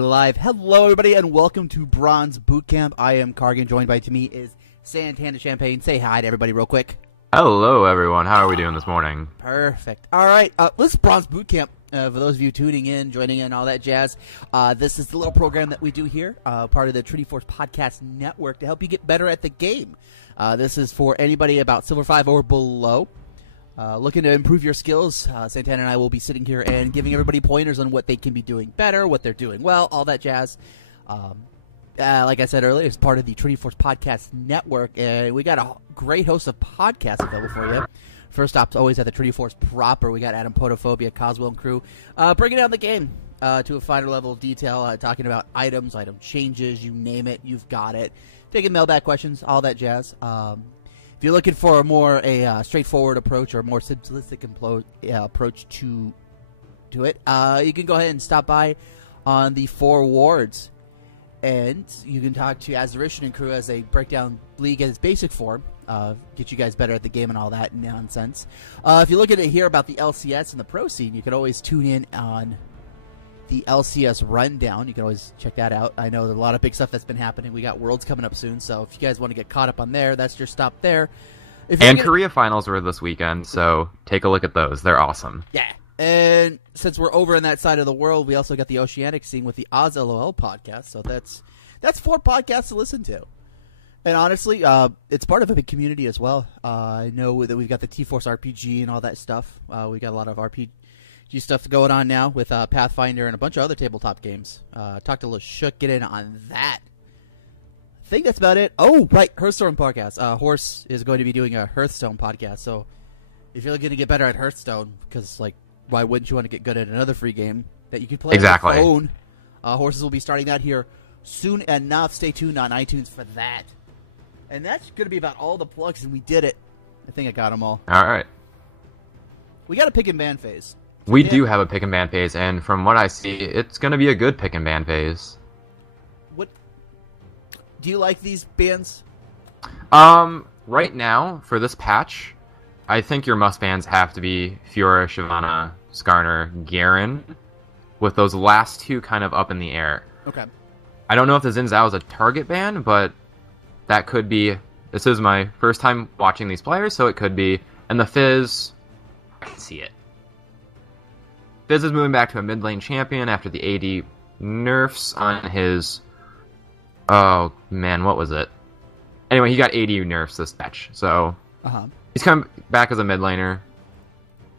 Live. Hello, everybody, and welcome to Bronze Bootcamp. I am Kargan. Joined by to me is Santana Champagne. Say hi to everybody real quick. Hello, everyone. How are we doing this morning? Perfect. All right, this is Bronze Bootcamp. For those of you tuning in, joining in, all that jazz, this is the little program that we do here, part of the Trinity Force Podcast Network, to help you get better at the game. This is for anybody about Silver 5 or below. Looking to improve your skills. Santana and I will be sitting here and giving everybody pointers on what they can be doing better, what they're doing well, all that jazz. Like I said earlier, it's part of the Trinity Force Podcast Network, and we got a great host of podcasts available for you. First stop's always at the Trinity Force proper. We got Adam Potophobia, Coswell, and crew bringing down the game to a finer level of detail, talking about items, item changes, you name it, you've got it. Taking mailbag questions, all that jazz. If you're looking for a straightforward approach or a more simplistic approach to it, you can go ahead and stop by on the 4 wards, and you can talk to Azarishan and crew as they break down League in its basic form, get you guys better at the game and all that nonsense. If you're looking to hear about the LCS and the pro scene, you can always tune in on the LCS rundown. You can always check that out. I know there's a lot of big stuff that's been happening. We got Worlds coming up soon, so if you guys want to get caught up on there, that's your stop there. And Korea finals were this weekend, so take a look at those. They're awesome. Yeah. And since we're over in that side of the world, we also got the Oceanic scene with the Oz LOL podcast, so that's 4 podcasts to listen to. And honestly, it's part of a big community as well. I know that we've got the T-Force RPG and all that stuff. We got a lot of RPG stuff going on now with Pathfinder and a bunch of other tabletop games. Talk to LeShook, get in on that. I think that's about it. Oh, right, Hearthstone podcast. Horse is going to be doing a Hearthstone podcast, so if you're looking to get better at Hearthstone, because, like, why wouldn't you want to get good at another free game that you could play on your phone? Horses will be starting that here soon enough. Stay tuned on iTunes for that. And that's going to be about all the plugs, and we did it. I think I got them all. All right. We got a pick and ban phase. We do have a pick and ban phase, and from what I see, it's going to be a good pick and ban phase. What do you like these bans? Right now, for this patch, I think your must bans have to be Fiora, Shyvana, Skarner, Garen, with those last 2 kind of up in the air. Okay. I don't know if the Xin Zhao is a target ban, but that could be. This is my first time watching these players, so it could be. And the Fizz, I can see it. Fizz is moving back to a mid lane champion after the AD nerfs on his. Oh man, what was it? Anyway, he got AD nerfs this patch, so he's coming back as a mid laner.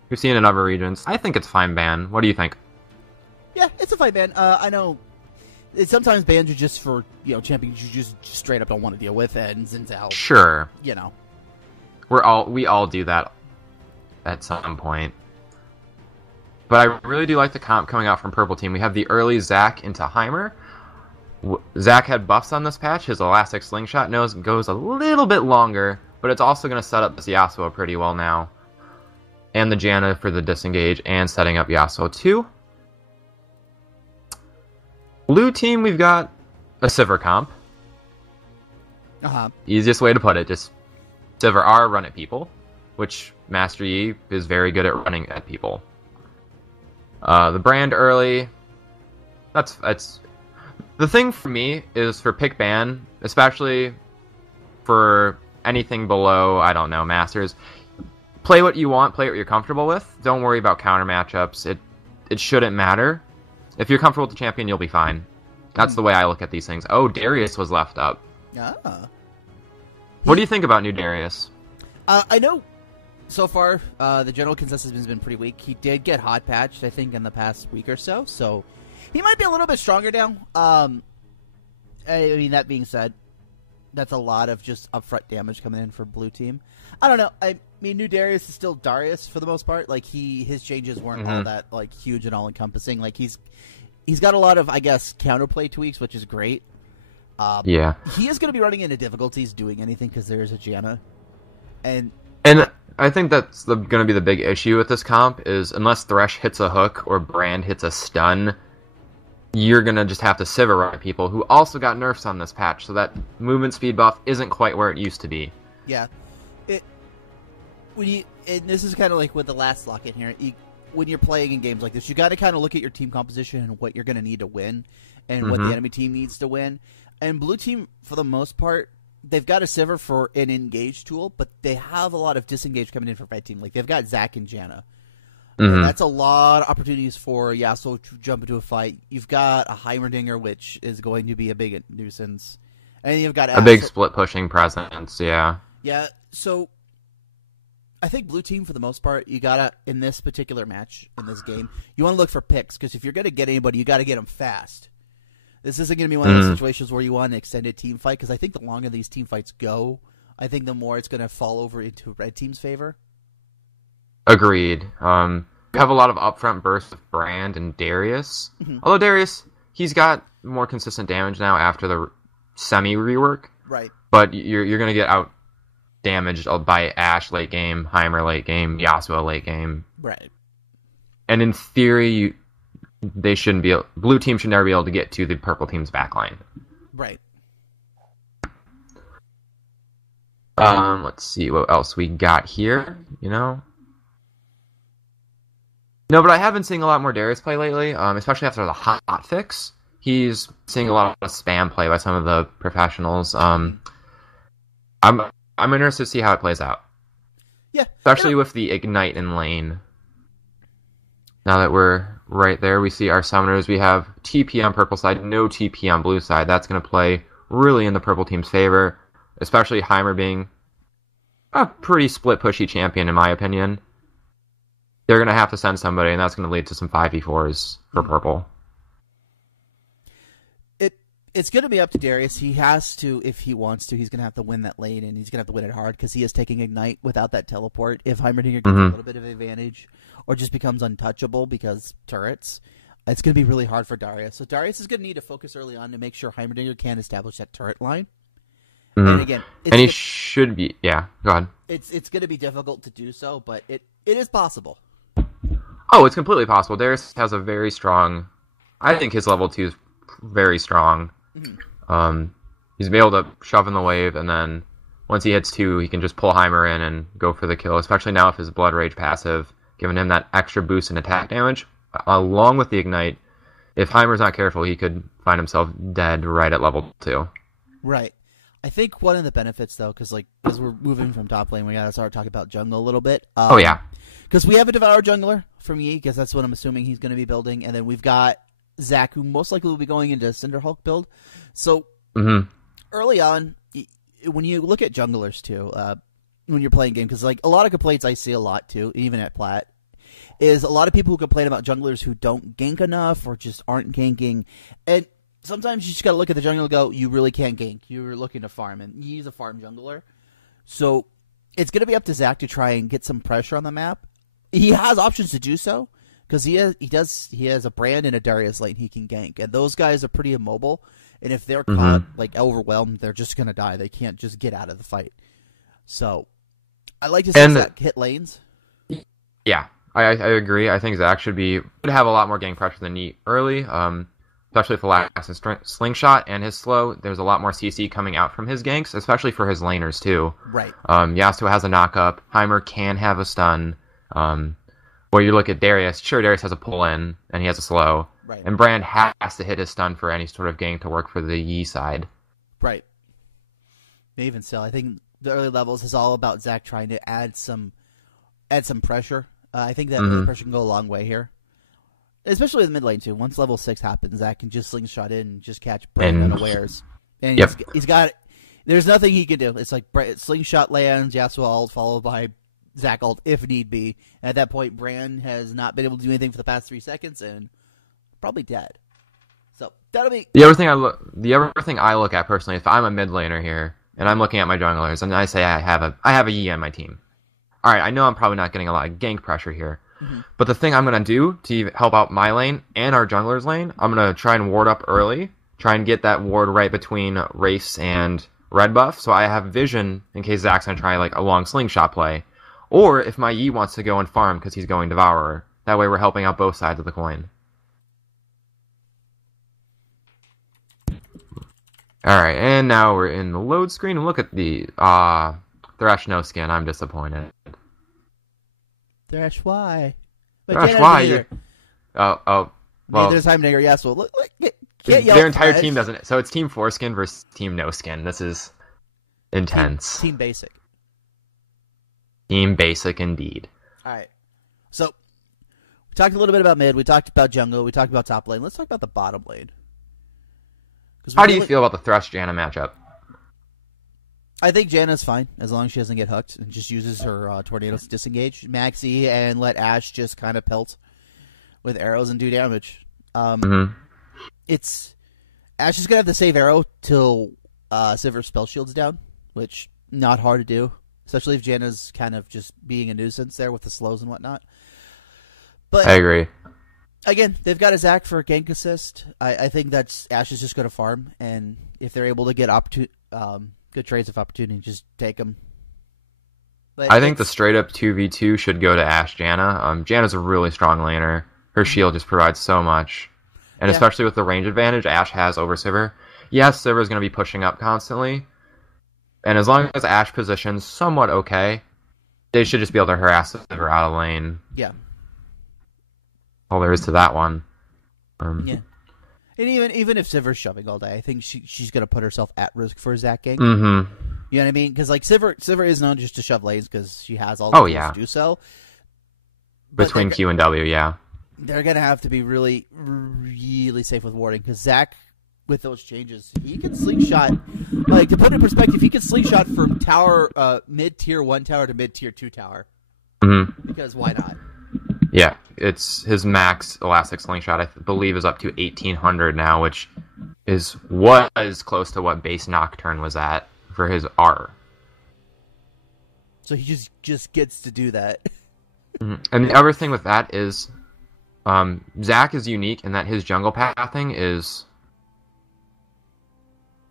We've seen it in other regions. I think it's fine ban. What do you think? Yeah, it's a fine ban. I know sometimes bans are just for champions you just straight up don't want to deal with, and Xin Zhao. Sure. We all do that at some point. But I really do like the comp coming out from Purple Team. We have the early Zac into Heimer. Zac had buffs on this patch. His Elastic Slingshot nose goes a little bit longer, but it's also going to set up this Yasuo pretty well now. And the Janna for the disengage, and setting up Yasuo too. Blue Team, we've got a Sivir comp. Easiest way to put it, just Sivir R, run at people, which Master Yi is very good at running at people. The brand early, that's the thing for me is for pick ban, especially for anything below, I don't know, Masters. Play what you want, play what you're comfortable with. Don't worry about counter matchups. It shouldn't matter. If you're comfortable with the champion, you'll be fine. That's the way I look at these things. Oh, Darius was left up. What do you think about new Darius? I know so far the general consensus has been pretty weak. He did get hot patched, I think, in the past week or so, so he might be a little bit stronger now. I mean, that being said, that's a lot of just upfront damage coming in for Blue Team. I don't know. I mean, new Darius is still Darius for the most part. Like, his changes weren't all that like huge and all encompassing. Like, he's got a lot of, I guess, counterplay tweaks, which is great. Yeah. He is going to be running into difficulties doing anything because there is a Janna. And I think that's going to be the big issue with this comp is unless Thresh hits a hook or Brand hits a stun, you're going to just have to Sivir run at people who also got nerfs on this patch, so that movement speed buff isn't quite where it used to be. Yeah. And this is kind of like with the last lock in here. when you're playing in games like this, you got to kind of look at your team composition and what you're going to need to win, and what the enemy team needs to win. And blue team, for the most part, they've got a Sivir for an engage tool, but they have a lot of disengage coming in for red team. Like they've got Zac and Janna. And that's a lot of opportunities for Yasuo to jump into a fight. You've got a Heimerdinger, which is going to be a big nuisance. And you've got a big split pushing presence, yeah. Yeah, so I think blue team, for the most part, you gotta, in this particular match, in this game, you want to look for picks, because if you're going to get anybody, you got to get them fast. This isn't going to be one of those situations where you want an extended team fight, because I think the longer these team fights go, I think the more it's going to fall over into red team's favor. Agreed. We have a lot of upfront bursts of Brand and Darius. Although Darius, he's got more consistent damage now after the semi-rework. Right. But you're going to get out damaged by Ashe late game, Heimer late game, Yasuo late game. Right. And in theory, they shouldn't be. Blue team should never be able to get to the purple team's backline. Right. Let's see what else we got here. No, but I have been seeing a lot more Darius play lately, especially after the hot fix. He's seeing a lot of spam play by some of the professionals. I'm interested to see how it plays out. Yeah. Especially with the Ignite in lane. Now that we're right there, we see our summoners. We have TP on purple side, no TP on blue side. That's going to play really in the purple team's favor, especially Heimer being a pretty split pushy champion, in my opinion. They're going to have to send somebody, and that's going to lead to some 5v4s for purple. It's going to be up to Darius. He has to, if he wants to, he's going to have to win that lane, and he's going to have to win it hard, because he is taking Ignite without that teleport. If Heimerdinger gets a little bit of advantage, or just becomes untouchable because turrets, it's going to be really hard for Darius. So Darius is going to need to focus early on to make sure Heimerdinger can establish that turret line. And again, should be, yeah, go ahead. It's going to be difficult to do so, but it is possible. Oh, it's completely possible. Darius has a very strong, I think his level 2 is very strong. He's been able to shove in the wave, and then once he hits 2, he can just pull Heimer in and go for the kill, especially now with his Blood Rage passive, giving him that extra boost in attack damage, along with the Ignite. If Heimer's not careful, he could find himself dead right at level 2. Right. I think one of the benefits, though, because as we're moving from top lane, we got to start talking about jungle a little bit. Oh, yeah. Because we have a Devour jungler from Yi, because that's what I'm assuming he's going to be building, and then we've got Zac, who most likely will be going into a Cinderhulk build. So, early on, when you look at junglers, too, when you're playing game, because a lot of complaints I see a lot, too, even at Plat, is a lot of people who complain about junglers who don't gank enough or just aren't ganking. And sometimes you just got to look at the jungle and go, you really can't gank. You're looking to farm, and he's a farm jungler. So, it's going to be up to Zac to try and get some pressure on the map. He has options to do so, because he has a Brand and a Darius lane he can gank, and those guys are pretty immobile. And if they're caught overwhelmed, they're just gonna die. They can't just get out of the fight. So I like to see Zac hit lanes. Yeah, I agree. I think Zac should have a lot more gank pressure than Yi early, especially for last and slingshot and his slow. There's a lot more CC coming out from his ganks, especially for his laners too. Right. Yasuo has a knock up. Heimer can have a stun. Where you look at Darius, sure, Darius has a pull-in, and he has a slow. Right. And Brand has to hit his stun for any sort of gank to work for the Yi side. Right. Even still, I think the early levels is all about Zac trying to add some pressure. I think that pressure can go a long way here. Especially with mid lane, too. Once level 6 happens, Zac can just slingshot in and just catch Brand unawares. And he's got... There's nothing he can do. It's like slingshot lands, Yasuo ult, followed by Zac ult if need be. And at that point, Brand has not been able to do anything for the past 3 seconds and probably dead. So that'll be the other thing I look at personally. If I'm a mid laner here and I'm looking at my junglers and I say I have a Yi on my team, all right, I know I'm probably not getting a lot of gank pressure here, but the thing I'm gonna do to help out my lane and our jungler's lane, I'm gonna try and ward up early, try and get that ward right between Race and red buff, so I have vision in case Zac's gonna try a long slingshot play. Or if my Yi wants to go and farm because he's going Devourer. That way we're helping out both sides of the coin. Alright, and now we're in the load screen. And look at the Thresh no skin. I'm disappointed. Thresh, why? But Gosh, Jaina why? doesn't either. Well, Neither does Heimerdinger. Yeah, so can't yell their at entire Edge. team doesn't. So it's Team Foreskin versus Team No Skin. This is intense. Team basic. Team basic indeed. All right. So we talked a little bit about mid. We talked about jungle. We talked about top lane. Let's talk about the bottom lane. How do you feel about the Thresh Janna matchup? I think Janna's fine as long as she doesn't get hooked and just uses her tornadoes to disengage Maxi and let Ashe just kind of pelt with arrows and do damage. It's Ashe is gonna have to save arrow till Sivir's spell shield's down, which not hard to do, especially if Janna's kind of just being a nuisance there with the slows and whatnot. But I agree. Again, they've got a Zac for a gank assist. I think that's Ashe is just going to farm, and if they're able to get good trades of opportunity, just take them. But I think the straight up 2v2 should go to Ashe Janna. Janna's a really strong laner. Her shield just provides so much. And especially with the range advantage Ashe has over Sivir. Yes, Sivir's going to be pushing up constantly. And as long as Ashe positions somewhat okay, they should just be able to harass Sivir out of lane. Yeah. All there is to that one. Yeah. And even if Sivir's shoving all day, I think she's going to put herself at risk for a Zac gank. Mm-hmm. You know what I mean? Because like Sivir is known just to shove lanes because she has all the tools to do so. Between Q and W, yeah. They're going to have to be really, really safe with warding because Zac, with those changes, he can slingshot. Like, to put it in perspective, he can slingshot from mid-tier 1 tower to mid-tier 2 tower. Mm-hmm. Because why not? Yeah, it's his max elastic slingshot, I believe, is up to 1800 now, which was close to what base Nocturne was at for his R. So he just gets to do that. Mm-hmm. And the other thing with that is Zac is unique in that his jungle pathing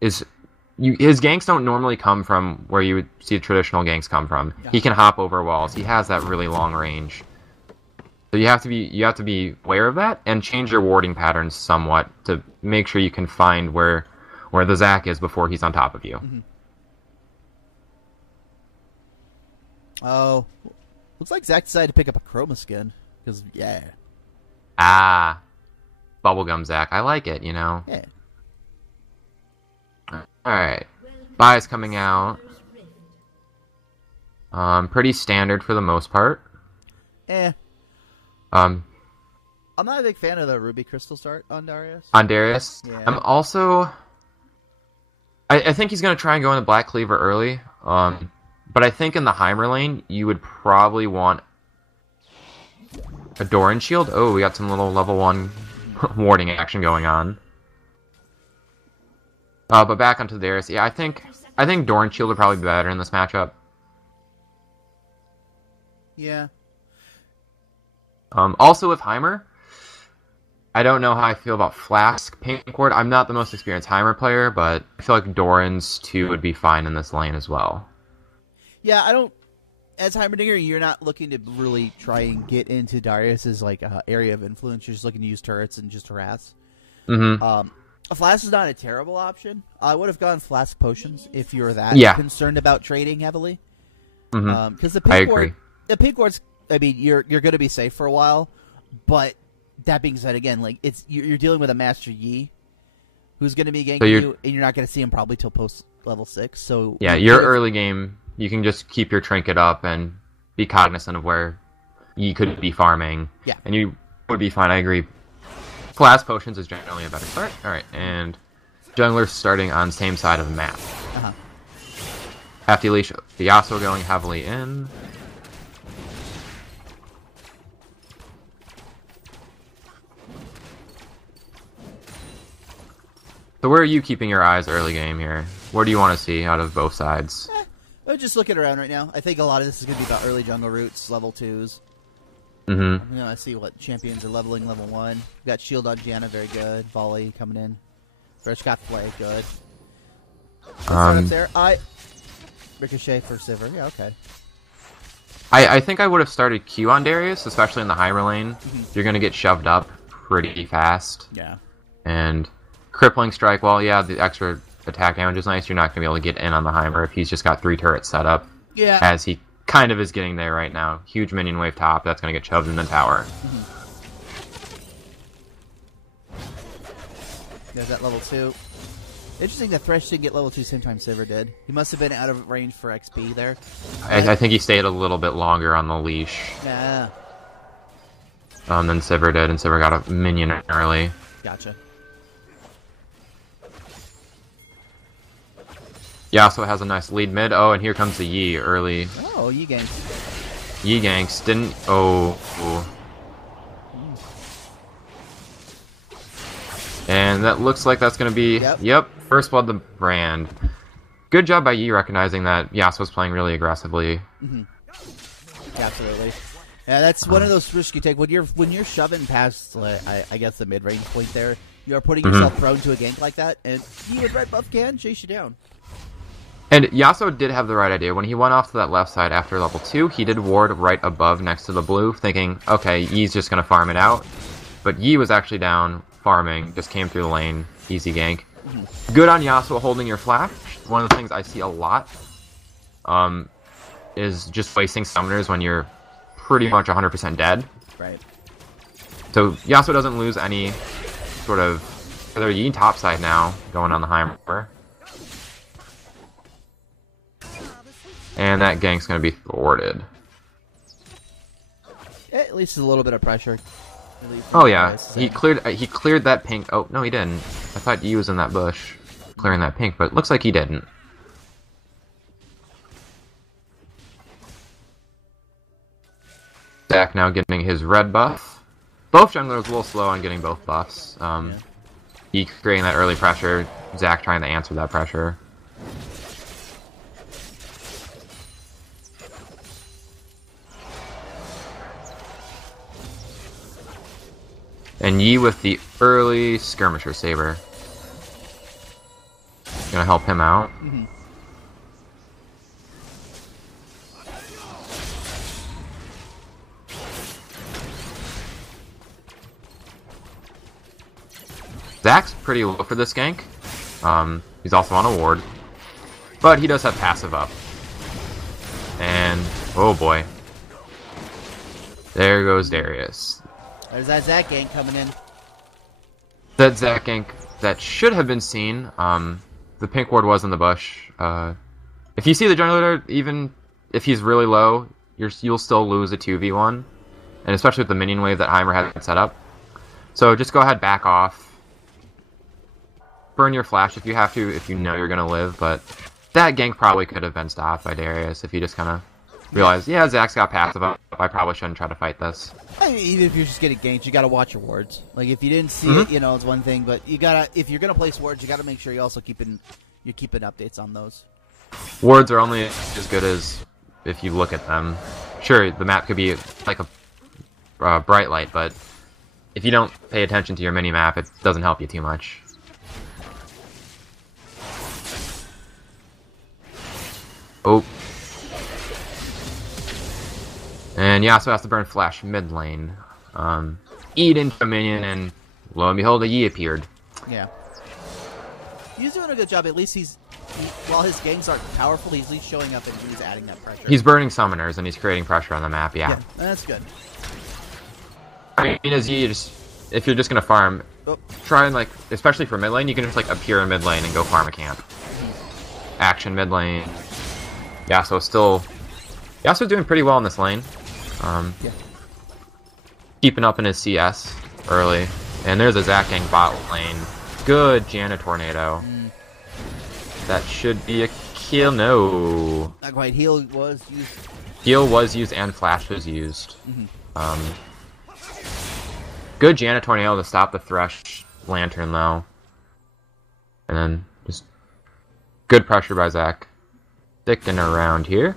his ganks don't normally come from where you would see traditional ganks come from. Yeah. He can hop over walls. He has that really long range. So you have to be aware of that and change your warding patterns somewhat to make sure you can find where the Zac is before he's on top of you. Mm-hmm. Oh, looks like Zac decided to pick up a Chroma skin because Bubblegum Zac. I like it, you know. Yeah. Alright. Vi's coming out. Pretty standard for the most part. I'm not a big fan of the Ruby Crystal start on Darius. Yeah. I'm also... I think he's going to try and go in the Black Cleaver early. But I think in the Heimer lane, you would probably want a Doran shield. Oh, we got some little level 1 warding action going on. But back onto Darius. Yeah, I think Doran shield would probably be better in this matchup. Yeah. Also with Heimer, I don't know how I feel about Flask Pink Ward. I'm not the most experienced Heimer player, but I feel like Doran's 2 would be fine in this lane as well. Yeah, I don't... As Heimerdinger, you're not looking to really try and get into Darius's area of influence. You're just looking to use turrets and just harass. Mm-hmm. Flask is not a terrible option. I would have gone Flask Potions if you were that concerned about trading heavily. Mm-hmm. Because I agree. The Pink Ward's... I mean, you're going to be safe for a while, but that being said, again, you're dealing with a Master Yi who's going to be ganking you, and you're not going to see him probably till post level 6. So yeah, your early game, you can just keep your trinket up and be cognizant of where you could be farming. Yeah, and you would be fine. I agree. Flask Potions is generally a better start. All right, and jungler's starting on same side of the map. Hefty Leash, Yasuo going heavily in. So where are you keeping your eyes early game here? What do you want to see out of both sides? I'm just looking around right now. I think a lot of this is going to be about early jungle roots, level 2s. Mm-hmm. I'm going to see what champions are leveling level 1. We've got Shield on Janna, very good. Volley coming in. Fresh got play, good. Up there. Ricochet for Sivir. Yeah, okay. I think I would have started Q on Darius, especially in the Heimer lane. Mm-hmm. You're going to get shoved up pretty fast. Yeah. And Crippling Strike, well, yeah, the extra attack damage is nice. You're not going to be able to get in on the Heimer if he's just got 3 turrets set up. Yeah. As he kind of is getting there right now. Huge minion wave top. That's going to get shoved in the tower. There's that level 2. Interesting that Thresh didn't get level 2 same time Sivir did. He must have been out of range for XP there. I think he stayed a little bit longer on the leash Yeah. than Sivir did, and Sivir got a minion early. Gotcha. Yasuo has a nice lead mid. Oh, and here comes the Yi early. Oh, Yi ganks. Yi ganks didn't. Oh. And that looks like that's going to be. Yep. First blood the brand. Good job by Yi recognizing that Yasuo's playing really aggressively. Absolutely. Yeah, that's one of those risks you take when you're shoving past, I guess, the mid range point there. You are putting yourself prone to a gank like that, and Yi with red buff can chase you down. And Yasuo did have the right idea. When he went off to that left side after level 2, he did ward right above next to the blue, thinking, okay, Yi's just going to farm it out. But Yi was actually down, farming, just came through the lane, easy gank. Good on Yasuo holding your flash. One of the things I see a lot is just wasting summoners when you're pretty much 100% dead. Right. So Yasuo doesn't lose any sort of... They're Yi topside now, going on the Heimer. And that gank's going to be thwarted. At least a little bit of pressure. Oh yeah, he cleared that pink. Oh no, he didn't. I thought Yi was in that bush clearing that pink, but it looks like he didn't. Zac now getting his red buff. Both junglers a little slow on getting both buffs. Yi creating that early pressure. Zac trying to answer that pressure. And Yi with the early Skirmisher Saber. Gonna help him out. Zac's pretty low for this gank. He's also on a ward. But he does have passive up. And, oh boy. There goes Darius. There's that Zac gank coming in. That Zac gank that should have been seen. The pink ward was in the bush. If you see the jungler, even if he's really low, you'll still lose a 2v1. And especially with the minion wave that Heimer had set up. So just go ahead, back off. Burn your flash if you have to, if you know you're going to live. But that gank probably could have been stopped by Darius if you just kind of realized, yeah, Zac's got passive up. I probably shouldn't try to fight this. I mean, even if you're just getting ganked, you gotta watch your wards. Like if you didn't see it, it's one thing, but you gotta, if you're gonna place wards, you gotta make sure you also keeping updates on those. Wards are only as good as if you look at them. Sure, the map could be like a bright light, but if you don't pay attention to your mini map, it doesn't help you too much. Oh. And Yasuo has to burn flash mid lane. Eat into a minion, and lo and behold, a Yi appeared. Yeah. He's doing a good job. At least while his ganks aren't powerful, he's at least showing up and he's adding that pressure. He's burning summoners, and he's creating pressure on the map, yeah. That's good. I mean, as Yi, if you're just going to farm, try and, like, especially for mid lane, you can just, like, appear in mid lane and go farm a camp. Action mid lane. Yasuo's doing pretty well in this lane. Keeping up in his CS early. And there's a Zac gank bot lane. Good Janna Tornado. That should be a kill. No. Not quite. Heal was used. Heal was used and flash was used. Good Janna Tornado to stop the Thresh Lantern though. And then just good pressure by Zac. Sticking around here.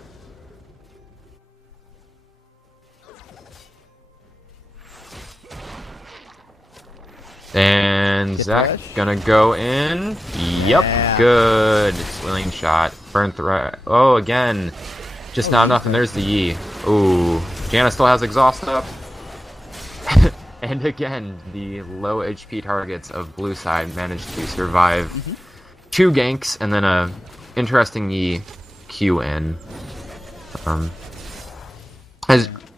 And Zac gonna go in. Yep, yeah. Good. Swilling shot. Burn threat. Oh, again. Just not enough, and there's the Yi. Ooh. Janna still has exhaust up. And again, the low HP targets of blue side managed to survive 2 ganks and then a interesting Yi Q in.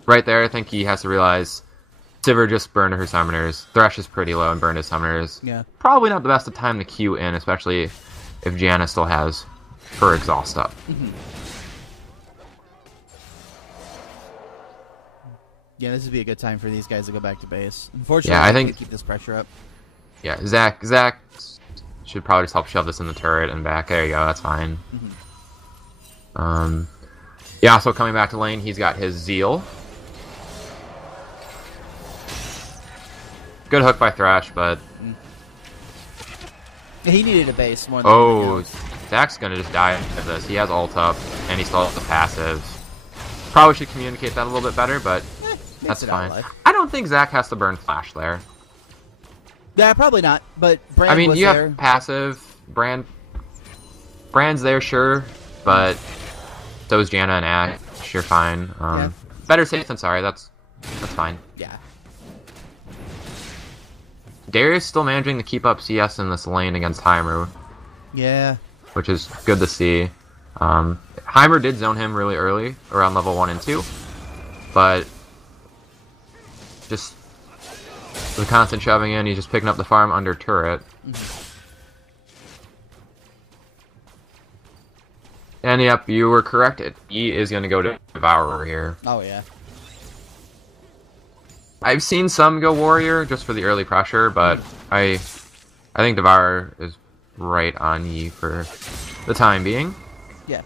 Right there, I think he has to realize Sivir just burned her summoners. Thresh is pretty low and burned his summoners. Yeah. Probably not the best of time to queue in, especially if Janna still has her exhaust up. Yeah, this would be a good time for these guys to go back to base. Unfortunately, Yeah, I think to keep this pressure up. Yeah, Zach should probably just help shove this in the turret and back. There you go, that's fine. Yeah, so coming back to lane, he's got his Zeal. Good hook by Thresh, but... He needed a base more than anything else. Zach's gonna just die of this. He has ult up, and he still has the passive. Probably should communicate that a little bit better, but that's fine. I don't think Zach has to burn Flash there. Yeah, probably not, but Brand I mean, was you there. have passive. Brand's there, sure, but so is Janna and Ashe. You're fine. Yeah. Better safe than sorry. That's fine. Yeah. Darius still managing to keep up CS in this lane against Heimer, Yeah. which is good to see. Heimer did zone him really early, around level 1 and 2, but just the constant shoving in, he's just picking up the farm under turret. And yep, you were correct. E is going to go to Devourer here. Oh, yeah. I've seen some go Warrior just for the early pressure, but I think Devourer is right on E for the time being. Yeah.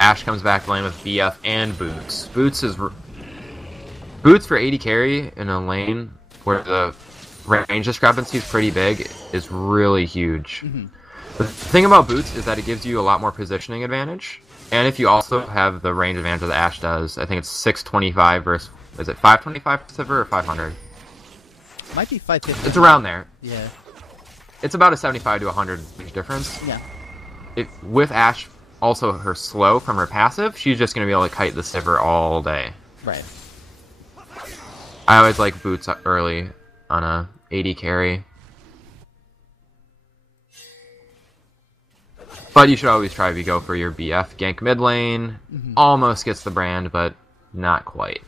Ashe comes back lane with BF and Boots. Boots for 80 carry in a lane where the range discrepancy is pretty big is really huge. The thing about Boots is that it gives you a lot more positioning advantage, and if you also have the range advantage that Ashe does, I think it's 625 versus, is it 525 for Sivir or 500? Might be 550. It's around there. Yeah. It's about a 75 to 100 range difference. Yeah. With Ashe, also her slow from her passive, she's just going to be able to kite the Sivir all day. Right. I always like Boots up early on a 80 carry. But you should always try to go for your BF. Gank mid lane, almost gets the brand, but not quite.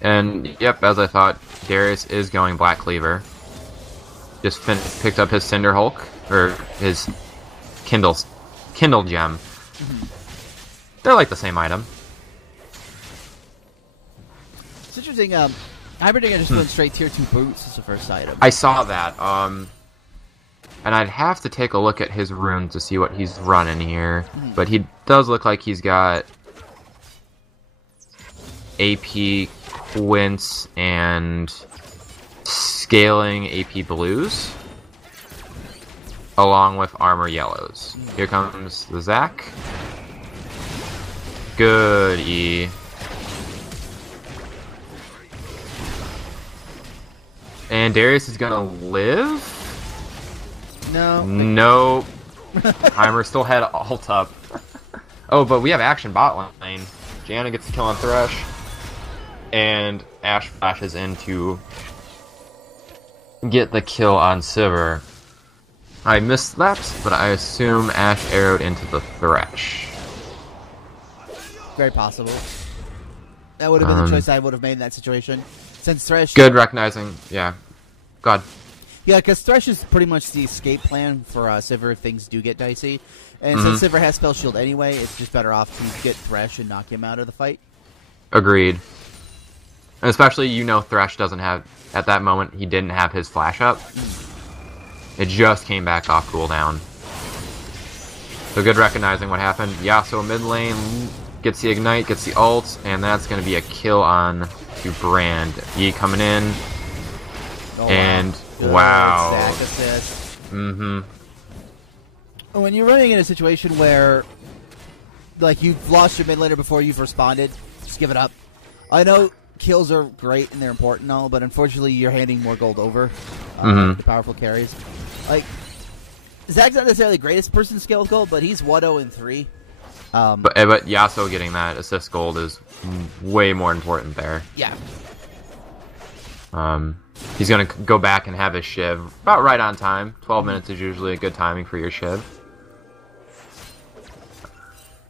And yep, as I thought, Darius is going Black Cleaver. Just picked up his Cinder Hulk, or his Kindle Gem. They're like the same item. It's interesting. Heimerdinger just went straight tier 2 boots as the first item. I saw that. And I'd have to take a look at his runes to see what he's running here. But he does look like he's got AP Quince and scaling AP blues, along with armor yellows. Here comes the Zac. Good E. And Darius is gonna live? No. Nope. Heimer still had ult up. Oh, but we have action bot lane. Janna gets the kill on Thresh. And Ashe flashes in to get the kill on Sivir. I missed that, but I assume Ashe arrowed into the Thresh. Very possible. That would have been the choice I would have made in that situation. Since Thresh... Good recognizing. Yeah. God. Yeah, because Thresh is pretty much the escape plan for Sivir if things do get dicey. And since Sivir has Spell Shield anyway, it's just better off to get Thresh and knock him out of the fight. Agreed. And especially, Thresh doesn't have... At that moment, he didn't have his flash up. It just came back off cooldown. So good recognizing what happened. Yasuo mid lane gets the ignite, gets the ult, and that's going to be a kill on to Brand. Yi coming in. Oh, and wow. wow. Stack assist. When you're running in a situation where like you've lost your mid laner before you've responded, just give it up. I know kills are great and they're important and all, but unfortunately you're handing more gold over to powerful carries. Like, Zach's not necessarily the greatest person to scale with gold, but he's 1-0-3. But Yasuo getting that assist gold is way more important there. Yeah. He's gonna go back and have his Shiv about right on time. 12 minutes is usually a good timing for your Shiv.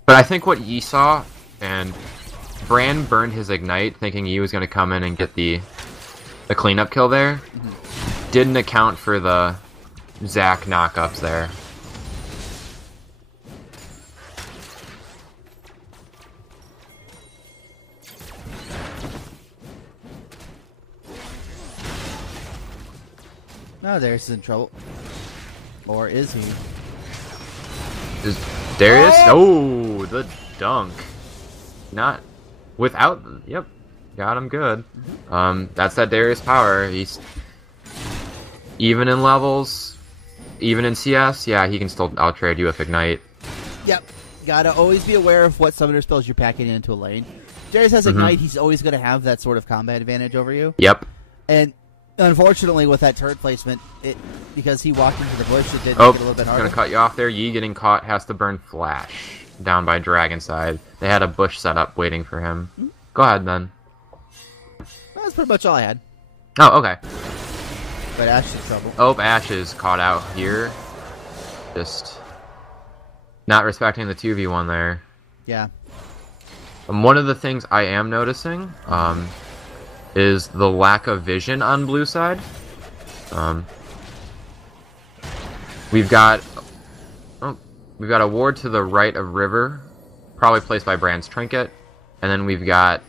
But I think what Yi saw, and Bran burned his Ignite thinking Yi was gonna come in and get the cleanup kill there. Didn't account for the Zac knockups there. No, Darius is in trouble. Or is he? Is Darius? Oh, the dunk. Not without. Yep, got him good. That's that Darius power. He's even in levels, even in CS. Yeah, he can still outtrade you with Ignite. Yep. Gotta always be aware of what summoner spells you're packing into a lane. Darius has Ignite. He's always going to have that sort of combat advantage over you. Yep. And unfortunately, with that turret placement, because he walked into the bush, it did make it a little bit harder. Gonna cut you off there. Yi getting caught has to burn Flash down by Dragon side. They had a bush set up waiting for him. Go ahead then. That's pretty much all I had. Oh, okay. But Ashe is in trouble. Oh, Ashe is caught out here. Just not respecting the 2v1 there. Yeah. One of the things I am noticing, is the lack of vision on blue side. We've got a ward to the right of River, probably placed by Bran's Trinket, and then we've got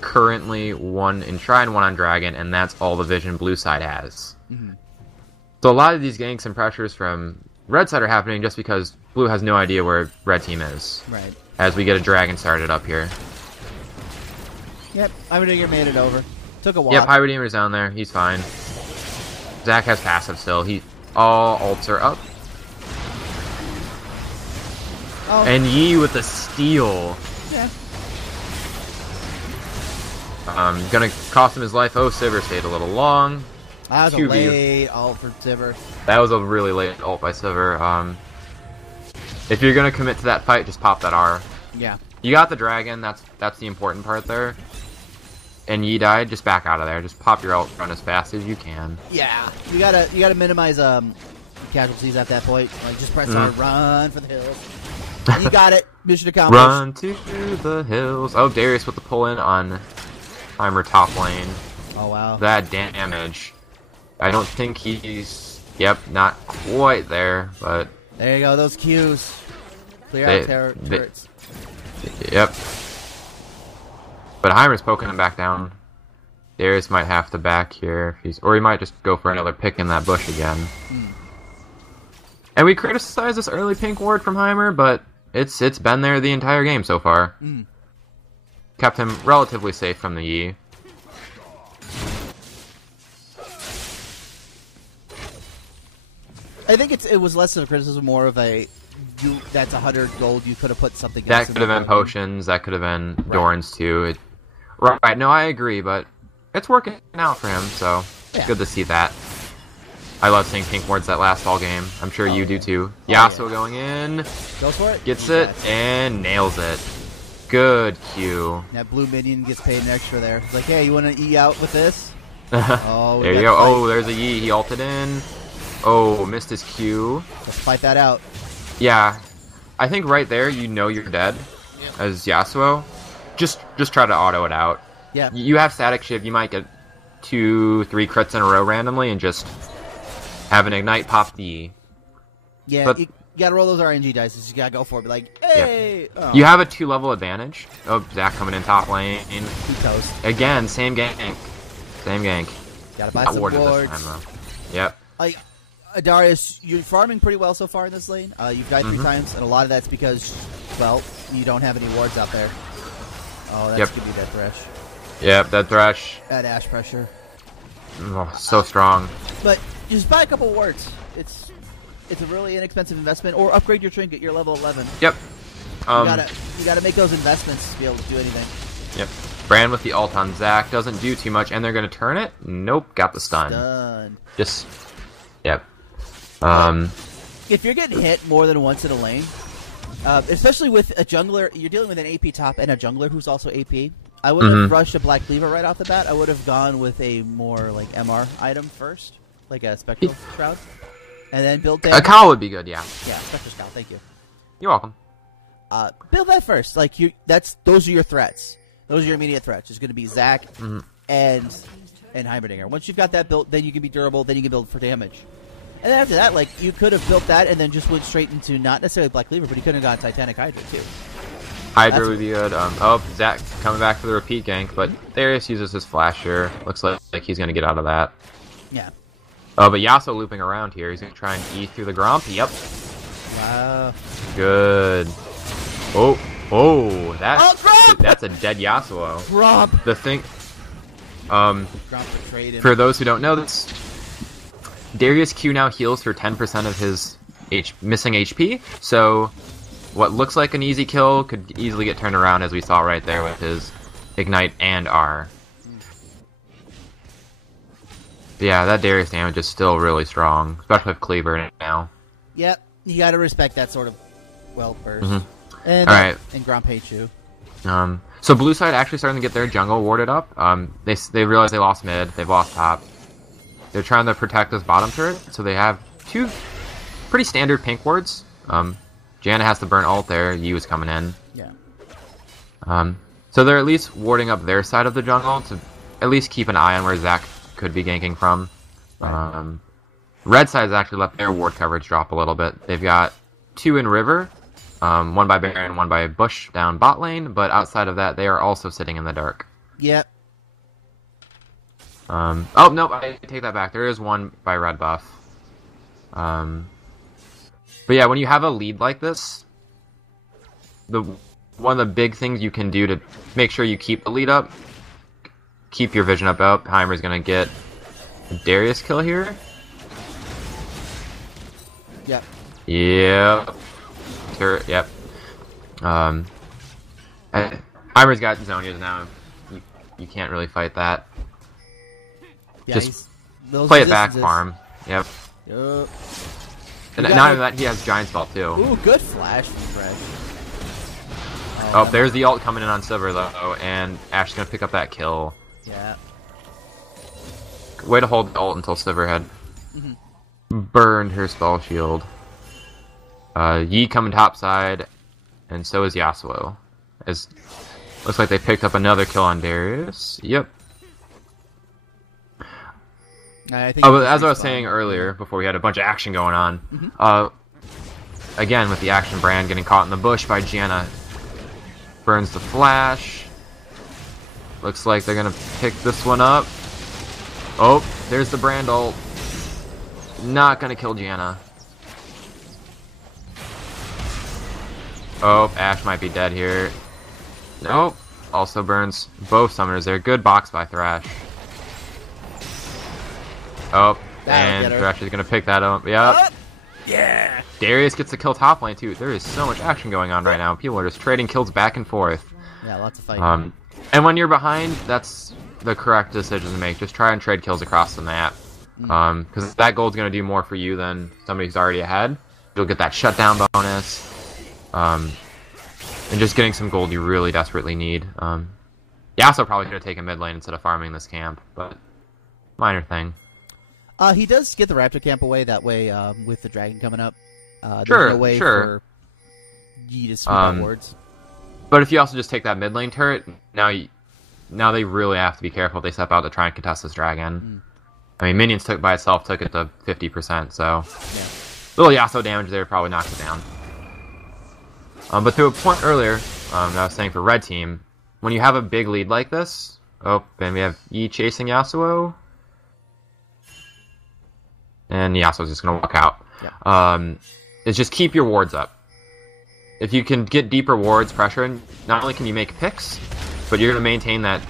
currently one in Shrine, one on Dragon, and that's all the vision blue side has. So a lot of these ganks and pressures from red side are happening just because blue has no idea where red team is. Right. As we get a Dragon started up here. Yep, Heimerdinger made it over. Took a walk. Yep, Heimerdinger down there. He's fine. Zac has passive still. All ults are up. Oh. And Yi with the steal. Yeah. Gonna cost him his life. Oh, Sivir stayed a little long. That was a 2v. late ult for Sivir. That was a really late ult by Sivir. If you're gonna commit to that fight, just pop that R. Yeah. You got the dragon. That's the important part there. And Yi died. Just back out of there. Just pop your ult, run as fast as you can. Yeah. You gotta minimize casualties at that point. Like just press R, run for the hills. You got it. Mission accomplished. Run to the hills. Oh, Darius with the pull in on Heimer top lane. Oh wow. That damage. I don't think he's. Yep, not quite there, but. There you go. Those Qs. Clear out turrets. Yep. But Heimer's poking him back down. Darius might have to back here, or he might just go for another pick in that bush again. And we criticized this early pink ward from Heimer, but it's been there the entire game so far. Kept him relatively safe from the Yi. I think it was less of a criticism, more of a that's 100 gold. You could have put something. That could have been potions. That could have been Doran's too. Right. No, I agree, but it's working out for him, so it's good to see that. I love seeing pink wards that last all game. I'm sure you do too. Yasuo going in. Goes for it. Gets it and nails it. Good Q. That blue minion gets paid an extra there. It's like, hey, you want to E out with this? There you go. Oh, there's a Yi. He ulted in. Oh, missed his Q. Let's fight that out. Yeah, I think right there you know you're dead as Yasuo. Just try to auto it out. Yeah. You have static shiv. You might get 2-3 crits in a row randomly and just have an ignite pop the E. Yeah, but, you gotta roll those RNG dice. You just gotta go for it. Be like, hey. Yeah. You have a 2-level advantage. Oh, Zac coming in top lane. Toast. Again, same gank. Same gank. Gotta buy some wards. This time, though. Yep. Like, Darius, you're farming pretty well so far in this lane. You've died 3 times, and a lot of that's because, well, you don't have any wards out there. Oh, that's gonna be that Thresh. Yep, that Thresh. That Ashe pressure. Oh, so strong. But just buy a couple wards. It's a really inexpensive investment, or upgrade your trinket. You're level 11. Yep. You gotta make those investments to be able to do anything. Yep. Bran with the ult on Zac doesn't do too much, and they're gonna turn it. Nope, got the stun. Done. Just. Yep. If you're getting hit more than once in a lane, Especially with a jungler, you're dealing with an AP top and a jungler who's also AP. I would have rushed a Black Cleaver right off the bat. I would have gone with a more like MR item first, like a Spectral Shroud, and then build damage. A Cowl would be good, yeah. Yeah, Spectral Shroud. Thank you. You're welcome. Build that first. Like those are your threats. Those are your immediate threats. It's going to be Zac and Heimerdinger. Once you've got that built, then you can be durable. Then you can build for damage. And then after that, like you could have built that and then just went straight into not necessarily Black Cleaver, but you could have gone Titanic Hydra too. Hydra would be good. Zac coming back for the repeat gank, but Darius uses his flash here. Looks like he's going to get out of that. Yeah. Oh, but Yasuo looping around here. He's going to try and E through the Gromp. Yep. Wow. Good. That's a dead Yasuo. Gromp. The thing... Gromp betrayed him. For those who don't know, this Darius Q now heals for 10% of his missing HP, so what looks like an easy kill could easily get turned around, as we saw right there with his Ignite and R. But yeah, that Darius damage is still really strong, especially with Cleaver now. Yep, you gotta respect that sort of burst. And, Alright. And Gromp hates you. So blue side actually starting to get their jungle warded up. They realize they lost mid, they've lost top. They're trying to protect this bottom turret, so they have two pretty standard pink wards. Janna has to burn ult there, Yu is coming in. Yeah. So they're at least warding up their side of the jungle to at least keep an eye on where Zac could be ganking from. Right. Red side has actually let their ward coverage drop a little bit. They've got 2 in River, one by Baron, one by Bush down bot lane, but outside of that, they are also sitting in the dark. Yep. Oh, nope, I take that back. There is one by red buff. But yeah, when you have a lead like this, one of the big things you can do to make sure you keep the lead up, keep your vision up. Heimer's gonna get a Darius kill here. Yep. Yep. Yep. Heimer's got Zhonya's now. You can't really fight that. Yeah, just play it back, farm. Yep. Yep. And not only that, he has Giant Spell too. Ooh, good flash from Fresh. Oh, there's the ult coming in on Silver though, and Ash is gonna pick up that kill. Yeah. Way to hold the ult until Silver had burned her spell shield. Yi coming top side, and so is Yasuo. Looks like they picked up another kill on Darius. Yep. As I was saying earlier, before we had a bunch of action going on, again with the action brand getting caught in the bush by Janna, burns the flash. Looks like they're gonna pick this one up. Oh, there's the brand ult. Not gonna kill Janna. Oh, Ash might be dead here. Nope. Also burns both summoners there. Good box by Thresh. Oh, and Thresh is gonna pick that up. Yep. Yeah. Darius gets to kill top lane too. There is so much action going on right now. People are just trading kills back and forth. Yeah, lots of fighting. And when you're behind, that's the correct decision to make. Just try and trade kills across the map. Because that gold's gonna do more for you than somebody who's already ahead. You'll get that shutdown bonus. And just getting some gold you really desperately need. Yasuo probably should have taken mid lane instead of farming this camp, but minor thing. He does get the Raptor camp away that way with the dragon coming up. There's no way for Yi to sweep upwards. But if you also just take that mid lane turret, now they really have to be careful if they step out to try and contest this dragon. I mean, minions by itself took it to 50%, so little Yasuo damage there probably knocked it down. But to a point earlier, I was saying for red team, when you have a big lead like this, and we have Yi chasing Yasuo, and Yasuo's just gonna walk out. Is just keep your wards up. If you can get deeper wards pressure, not only can you make picks, but you're gonna maintain that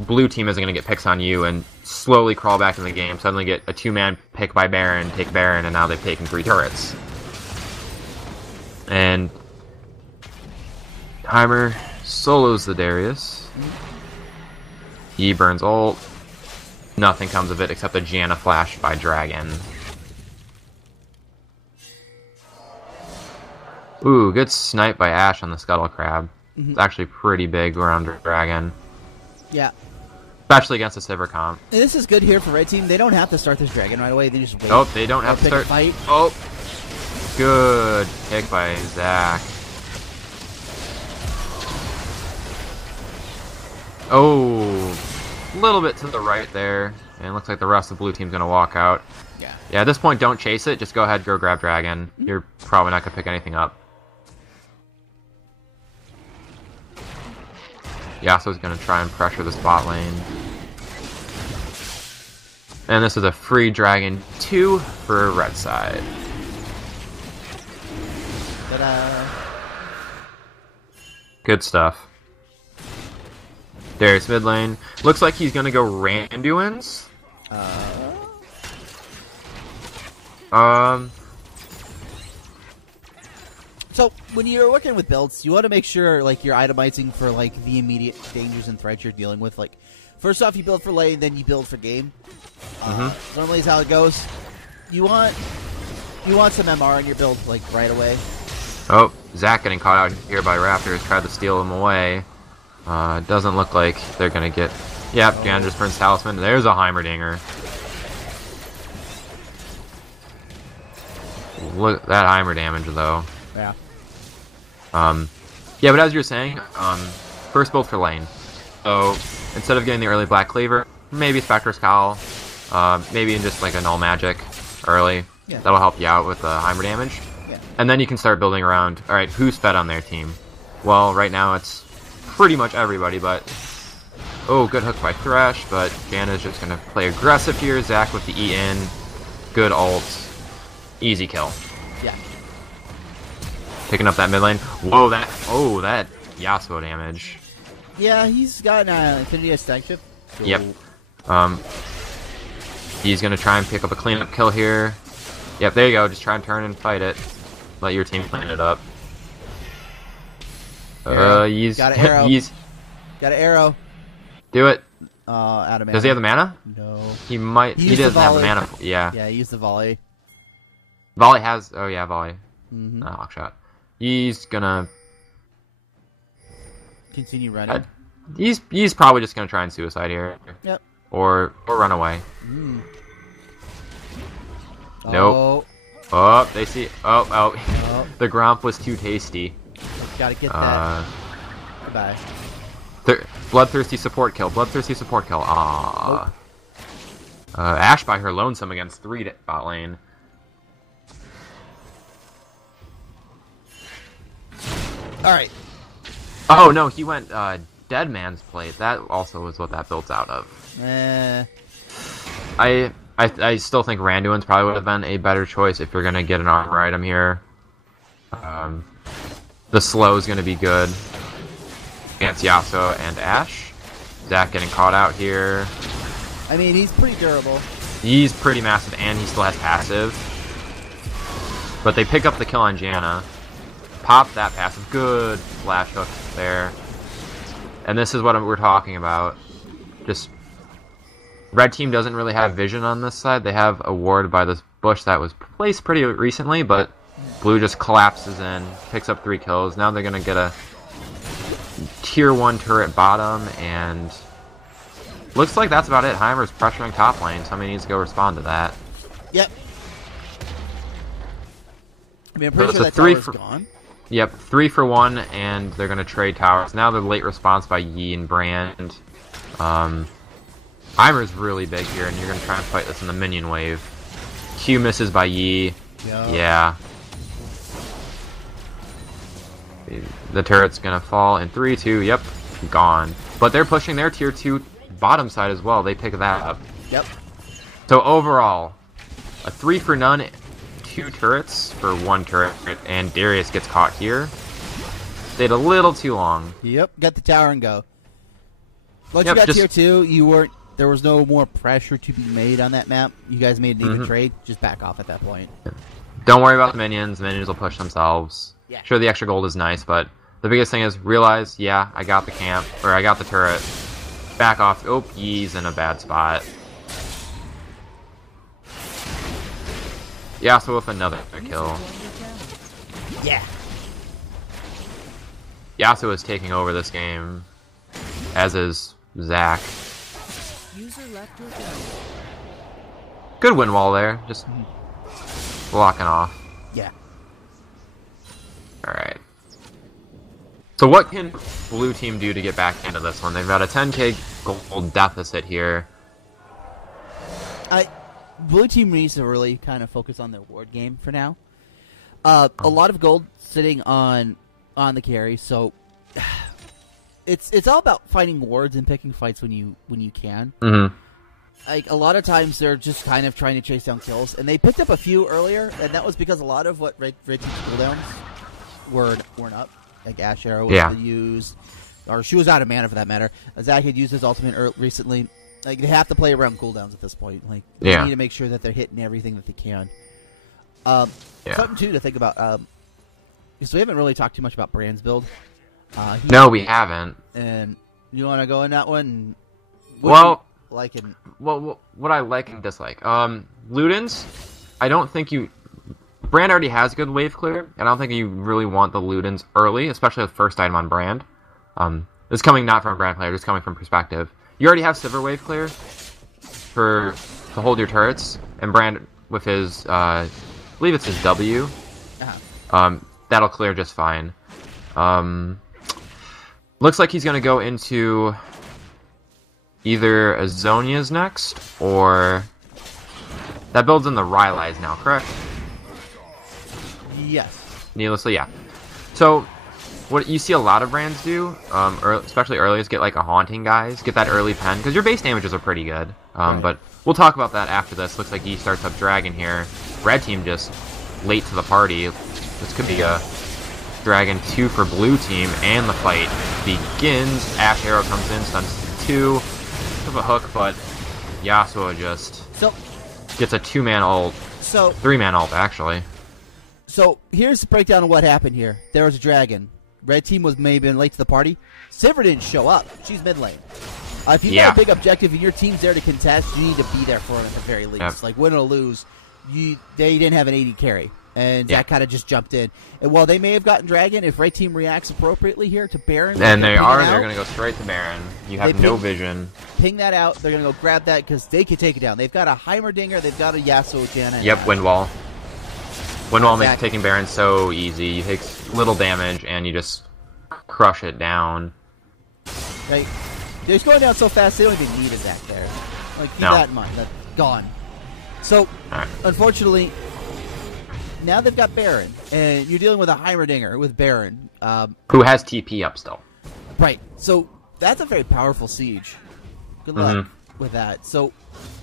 blue team isn't gonna get picks on you and slowly crawl back in the game. Suddenly get a 2-man pick by Baron, take Baron, and now they've taken 3 turrets. And Heimer solos the Darius. Yi burns ult. Nothing comes of it except a Janna flash by Dragon. Ooh, good snipe by Ashe on the Scuttle Crab. Mm-hmm. It's actually pretty big around Dragon. Yeah. Especially against the Sivir comp. And this is good here for Red Team. They don't have to start this Dragon right away. They just wait. Oh, they don't have to start. Fight. Oh, good pick by Zach. Oh, a little bit to the right there. And it looks like the rest of the blue team's going to walk out. Yeah. Yeah, at this point, don't chase it. Just go ahead and go grab Dragon. You're probably not going to pick anything up. Yasuo's going to try and pressure the spot lane. And this is a free Dragon 2 for red side. Ta-da. Good stuff. Darius mid lane. Looks like he's going to go Randuin's. So when you're working with builds, you want to make sure like you're itemizing for like the immediate dangers and threats you're dealing with. Like, first off, you build for lane, then you build for game. Normally is how it goes. You want some MR in your build like right away. Oh, Zach getting caught out here by Raptors. Tried to steal him away. Doesn't look like they're gonna get. Yep, Jander's Prince Talisman. There's a Heimerdinger. Look at that Heimer damage though. Yeah. Yeah, but as you were saying, first build for lane. So instead of getting the early Black Cleaver, maybe Spectre's Cowl, maybe just like a Null Magic early. Yeah. That'll help you out with the Heimer damage. Yeah. And then you can start building around, alright, who's fed on their team? Well, right now it's pretty much everybody, but... Oh, good hook by Thresh, but Janna's just going to play aggressive here. Zach with the E in. Good ult. Easy kill. Yeah. Picking up that mid lane. Whoa, that Yasuo damage. Yeah, he's got an Infinity Stack Chip. So Yep. He's going to try and pick up a cleanup kill here. Yep, there you go. Just try and turn and fight it. Let your team clean it up. He's got an arrow. He's got an arrow. do it. Out of mana. Does he have the mana? No. He might. He doesn't have the mana. Yeah. Yeah, he used the volley. Volley has. Oh yeah, volley. Mm-hmm. Hawk shot. He's gonna. Continue running. He's probably just gonna try and suicide here. Yep. Or run away. Mm. Nope. Oh, they see. Oh. Oh. The Gromp was too tasty. Gotta get that. Goodbye. Bloodthirsty support kill. Bloodthirsty support kill. Ah. Nope. Ashe by her lonesome against 3 bot lane. Alright. Oh no, he went Dead Man's Plate. That also was what that builds out of. I still think Randuin's probably would have been a better choice if you're gonna get an armor item here. The slow is gonna be good against Yasuo and Ashe. Zach getting caught out here. I mean, he's pretty durable. He's pretty massive and he still has passive. But they pick up the kill on Janna. Pop that passive. Good flash hook there. And this is what we're talking about. Just red team doesn't really have vision on this side. They have a ward by this bush that was placed pretty recently, but blue just collapses in, picks up 3 kills. Now they're going to get a tier 1 turret bottom, and looks like that's about it. Heimer's pressuring top lane. Somebody needs to go respond to that. Yep. I mean, I'm pretty So sure it's that a 3 tower's for- gone. Yep, 3 for 1, and they're going to trade towers. Now the late response by Yi and Brand. Heimer's really big here, and you're going to try and fight this in the minion wave. Q misses by Yi. Yep. Yeah. The turret's going to fall in 3, 2, yep, gone. But they're pushing their tier 2 bottom side as well. They pick that up. Yep. So overall, a 3 for none, 2 turrets for 1 turret, and Darius gets caught here. Stayed a little too long. Yep. Got the tower and go. Once Yep, you got just- tier 2, you weren't. There was no more pressure to be made on that map. You guys made an even trade. Just back off at that point. Don't worry about the minions. The minions will push themselves. Yeah. Sure, the extra gold is nice, but the biggest thing is realize, yeah, I got the camp, or I got the turret. Back off. Oh, Yi's in a bad spot. Yeah, so with another kill. Yeah. Yasuo is taking over this game, as is Zac. User left your channel. Good win wall there, just blocking off. Yeah. Alright. So what can blue team do to get back into this one? They've got a 10k gold deficit here. Blue team needs to really kind of focus on their ward game for now. A lot of gold sitting on the carry, so it's all about finding wards and picking fights when you can. Mm-hmm. Like, a lot of times they're just kind of trying to chase down kills, and they picked up a few earlier, and that was because a lot of what Red Team's cooldowns weren't up. Like Ashe Arrow was used, or she was out of mana for that matter. Zac had used his ultimate recently. Like, they have to play around cooldowns at this point. Like, they need to make sure that they're hitting everything that they can. Something too to think about. Because we haven't really talked too much about Brand's build. No, we haven't. And you want to go in that one? Well, what I like and dislike. Ludens, I don't think you... Brand already has good wave clear, and I don't think you really want the Ludens early, especially the first item on Brand. This is coming not from a Brand player, just coming from perspective. You already have Sivir wave clear to hold your turrets, and Brand with his, I believe it's his W, that'll clear just fine. Looks like he's going to go into either Azonia's next, or... That builds in the Rylai's now, correct? Yes. Needlessly, yeah. So, what you see a lot of brands do, especially early, is get like a Haunting guys, get that early pen, because your base damages are pretty good. Right. But we'll talk about that after this. Looks like he starts up Dragon here. Red team just late to the party. This could be a Dragon 2 for blue team, and the fight begins. Ashe Arrow comes in, stuns 2 with a hook, but Yasuo just gets a 2-man ult. 3-man ult, actually. So, here's the breakdown of what happened here. There was a Dragon. Red team was maybe late to the party. Sivir didn't show up. She's mid lane. If you got a big objective and your team's there to contest, you need to be there for them at the very least. Yep. Like, win or lose, they didn't have an AD carry. And that kind of just jumped in. And while they may have gotten Dragon, if Red team reacts appropriately here to Baron... And they're going to go straight to Baron. You have no vision. Ping that out. They're going to go grab that because they can take it down. They've got a Heimerdinger. They've got a Yasuo Janna. Yep, Windwall. Windwall makes taking Baron so easy. You take little damage and you just crush it down. Right. They're just going down so fast they don't even need a Zac there. Like, keep that in mind. That's gone. So, unfortunately, now they've got Baron, and you're dealing with a Heimerdinger with Baron. Who has TP up still. Right. So, that's a very powerful siege. Good luck with that. So,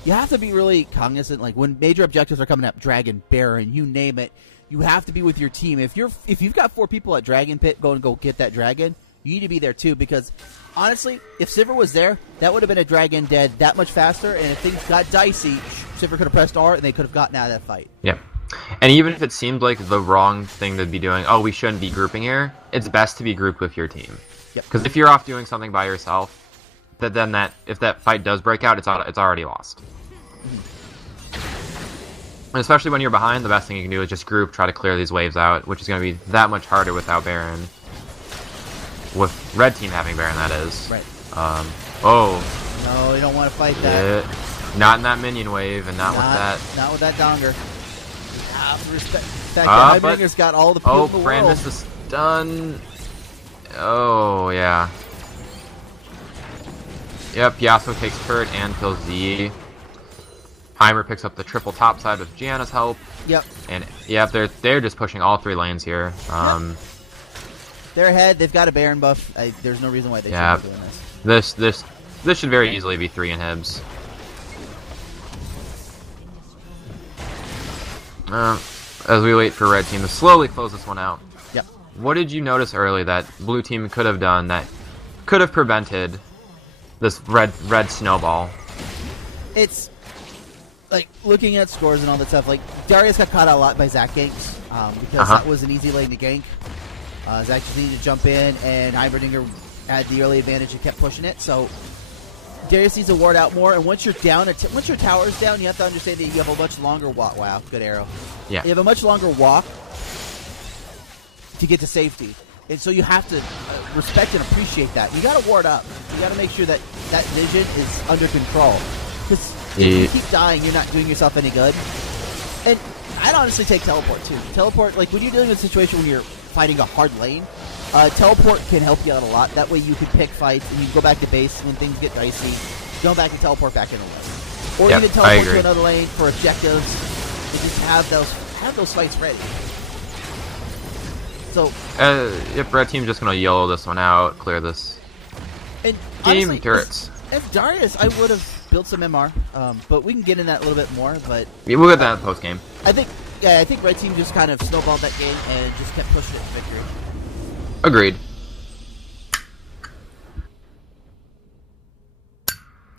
you have to be really cognizant. Like, when major objectives are coming up, Dragon, Baron, you name it, you have to be with your team. If you've got 4 people at Dragon Pit going to go get that Dragon, you need to be there too, because honestly, if Sivir was there, that would have been a Dragon dead that much faster, and if things got dicey, Sivir could have pressed R and they could have gotten out of that fight. Yep. And even if it seemed like the wrong thing to be doing, oh, we shouldn't be grouping here, it's best to be grouped with your team. Yep. Because if you're off doing something by yourself, then if that fight does break out, it's already lost. And especially when you're behind, the best thing you can do is just group, try to clear these waves out, which is going to be that much harder without Baron. With Red Team having Baron, that is. Right. No, you don't want to fight that. Not in that minion wave, and not with that. Not with that Donger. Respect the fact that Heimdaller's got all the people in the world. Brand missed the stun. Oh, yeah. Yep, Yasuo takes turret and kills Z. Heimer picks up the triple top side with Gianna's help. Yep. And yep, they're just pushing all 3 lanes here. They're ahead. They've got a Baron buff. There's no reason why they shouldn't be doing this. This should very easily be 3 inhibs. As we wait for Red Team to slowly close this one out. Yep. What did you notice early that Blue Team could have done that could have prevented this red snowball? It's like looking at scores and all that stuff. Like Darius got caught out a lot by Zac ganks because that was an easy lane to gank. Zac just needed to jump in, and Heimerdinger had the early advantage and kept pushing it. So Darius needs to ward out more, and once your tower's down, you have to understand that you have a much longer walk. Wow, good arrow. Yeah. You have a much longer walk to get to safety. And so you have to respect and appreciate that. You got to ward up. You got to make sure that that vision is under control. Because if you keep dying, you're not doing yourself any good. And I'd honestly take teleport too. Teleport, like when you're dealing with a situation when you're fighting a hard lane, teleport can help you out a lot. That way you can pick fights and you can go back to base when things get dicey. Go back and teleport back in the lane. Or even teleport to another lane for objectives and just have those fights ready. So, yep, red team's just gonna yellow this one out, clear this and game honestly, turrets. As Darius, I would have built some MR, but we can get in that a little bit more. But yeah, we'll get that in the post game. I think red team just kind of snowballed that game and just kept pushing it to victory. Agreed.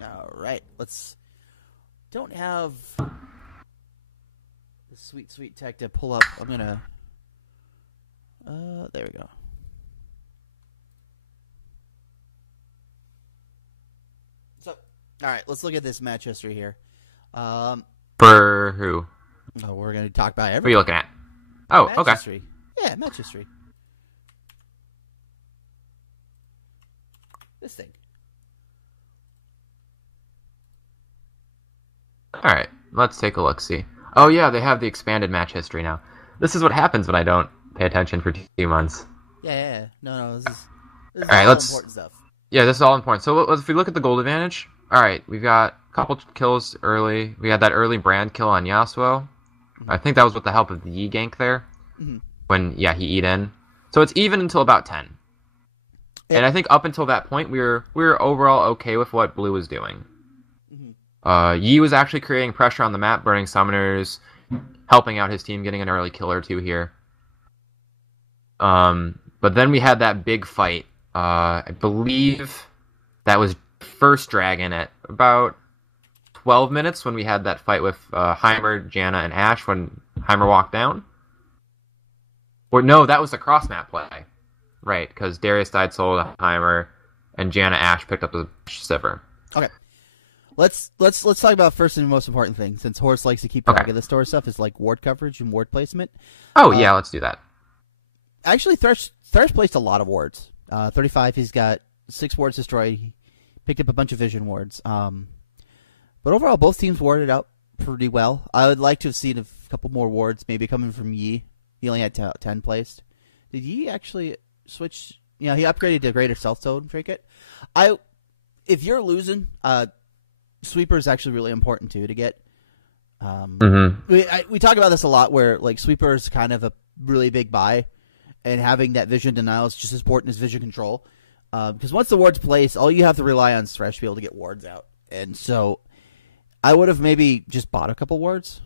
All right, don't have the sweet tech to pull up. I'm gonna. There we go. So, all right, let's look at this match history here. For who? Oh, we're going to talk about everything. What are you looking at? Oh, match okay. History. Yeah, match history. This thing. Alright, let's take a look-see. Oh yeah, they have the expanded match history now. This is what happens when I don't pay attention for 2 months. Yeah. No, this is all right, important stuff. Yeah, this is all important. So if we look at the gold advantage, alright, we've got a couple kills early. We had that early Brand kill on Yasuo. I think that was with the help of the Yi gank there. Mm-hmm. When, he E'd in. So it's even until about 10. Yeah. And I think up until that point, we were overall okay with what Blue was doing. Yi was actually creating pressure on the map, burning summoners, helping out his team, getting an early kill or two here. But then we had that big fight. I believe that was first Dragon at about 12 minutes when we had that fight with Heimer, Janna, and Ashe when Heimer walked down. Or no, that was the cross map play. Right, because Darius died solo to Heimer, and Janna Ashe picked up the Sivir. Okay. Let's talk about first and most important thing, since Horse likes to keep track of this sort of stuff, is like ward coverage and ward placement. Oh yeah, let's do that. Actually, Thresh placed a lot of wards. 35, he's got 6 wards destroyed. He picked up a bunch of vision wards. But overall, both teams warded out pretty well. I would like to have seen a couple more wards, maybe coming from Yi. He only had 10 placed. Did Yi actually switch? He upgraded to Greater Stealth Zone trinket. If you're losing, Sweeper is actually really important too to get. We talk about this a lot, where like Sweeper is kind of a really big buy, and having that vision denial is just as important as vision control. Because once the ward's placed, all you have to rely on is Thresh to be able to get wards out. And so, I would have maybe just bought a couple wards.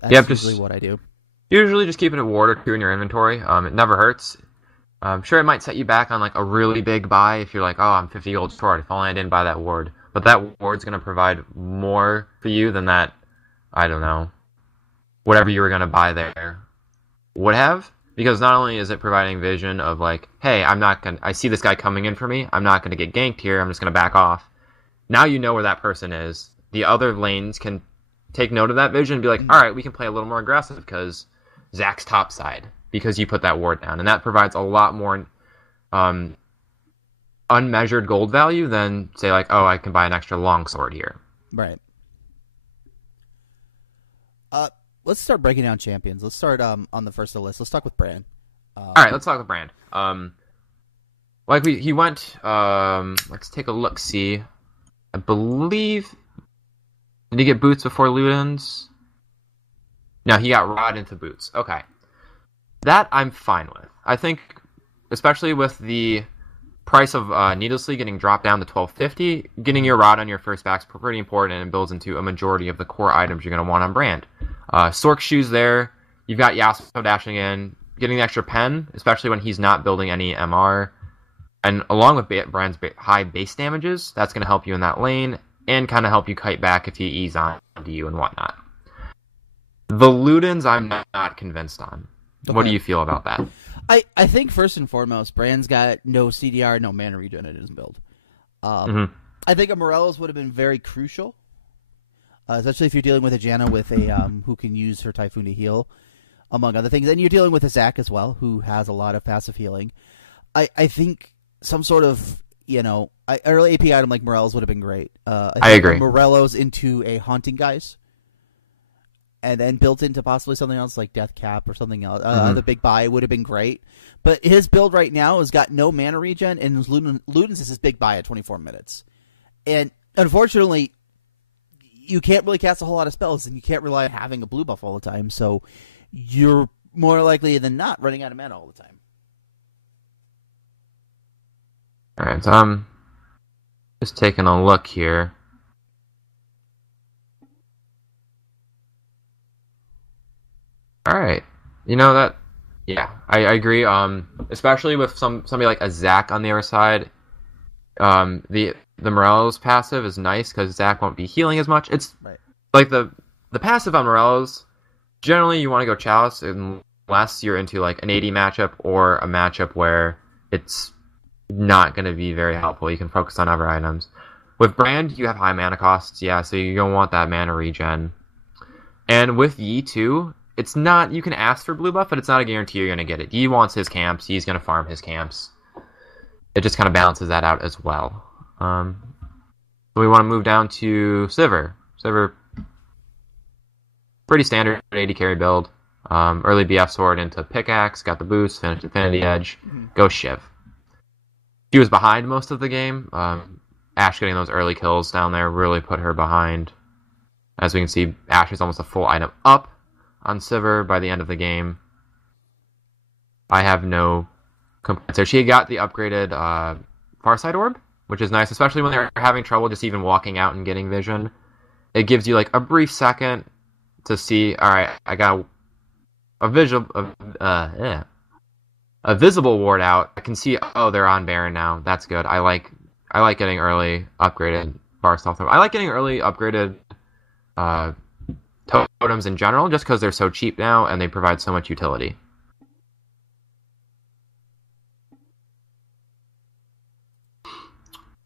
That's usually what I do. Usually, just keeping a ward or 2 in your inventory. It never hurts. Sure, it might set you back on like a really big buy if you're like, oh, I'm 50 gold short. If only I didn't buy that ward. But that ward's going to provide more for you than that, I don't know, whatever you were going to buy there would have. Because not only is it providing vision of like, hey, I see this guy coming in for me. I'm not going to get ganked here. I'm just going to back off. Now you know where that person is. The other lanes can take note of that vision and be like, all right, we can play a little more aggressive because Zach's topside. Because you put that ward down. And that provides a lot more unmeasured gold value than, say, like, oh, I can buy an extra longsword here. Right. Let's start breaking down champions. Let's start on the first of the list. Let's talk with Brand. All right, let's talk with Brand. He went, let's take a look-see. I believe, did he get boots before Ludens? No, he got Rod into boots. Okay. That I'm fine with. I think, especially with the price of needlessly getting dropped down to $12.50, getting your Rod on your first back is pretty important, and it builds into a majority of the core items you're going to want on Brand. Sork shoes there. You've got Yasuo dashing in, getting the extra pen, especially when he's not building any MR. And along with Brand's high base damages, that's going to help you in that lane, and kind of help you kite back if he ease on to you and whatnot. The Ludens, I'm not convinced on. Okay. What do you feel about that? I think first and foremost, Brand's got no CDR, no mana regen in his build. I think a Morello's would have been very crucial, especially if you're dealing with a Janna with a who can use her Typhoon to heal, among other things. And you're dealing with a Zac as well, who has a lot of passive healing. I think some sort of, early AP item like Morello's would have been great. I agree. Morello's into a Haunting Guise, and then built into possibly something else like Death Cap or something else. The Big Buy would have been great. But his build right now has got no mana regen, and Ludens is his Big Buy at 24 minutes. And unfortunately, you can't really cast a whole lot of spells, and you can't rely on having a blue buff all the time. So you're more likely than not running out of mana all the time. All right, so just taking a look here. All right, I agree. Especially with somebody like a Zac on the other side. The Morello's passive is nice because Zac won't be healing as much. It's right. Like the passive on Morello's. Generally, you want to go Chalice unless you're into like an AD matchup or a matchup where it's not going to be very helpful. You can focus on other items. With Brand, you have high mana costs, so you don't want that mana regen. And with Yi too, it's not. You can ask for blue buff, but it's not a guarantee you're going to get it. Yi wants his camps. He's going to farm his camps. It just kind of balances that out as well. So we want to move down to Sivir. Sivir, pretty standard AD carry build. Early BF sword into pickaxe, got the boost, finished Infinity Edge, go Shiv. She was behind most of the game. Ashe getting those early kills down there really put her behind. As we can see, Ashe is almost a full item up on Sivir by the end of the game. I have no complaints. So she got the upgraded Farsight Orb, which is nice, especially when they're having trouble just even walking out and getting vision. It gives you like a brief second to see, alright, I got a visible ward out. I can see, they're on Baron now. That's good. I like getting early upgraded bar stealth. I like getting early upgraded totems in general, just because they're so cheap now and they provide so much utility.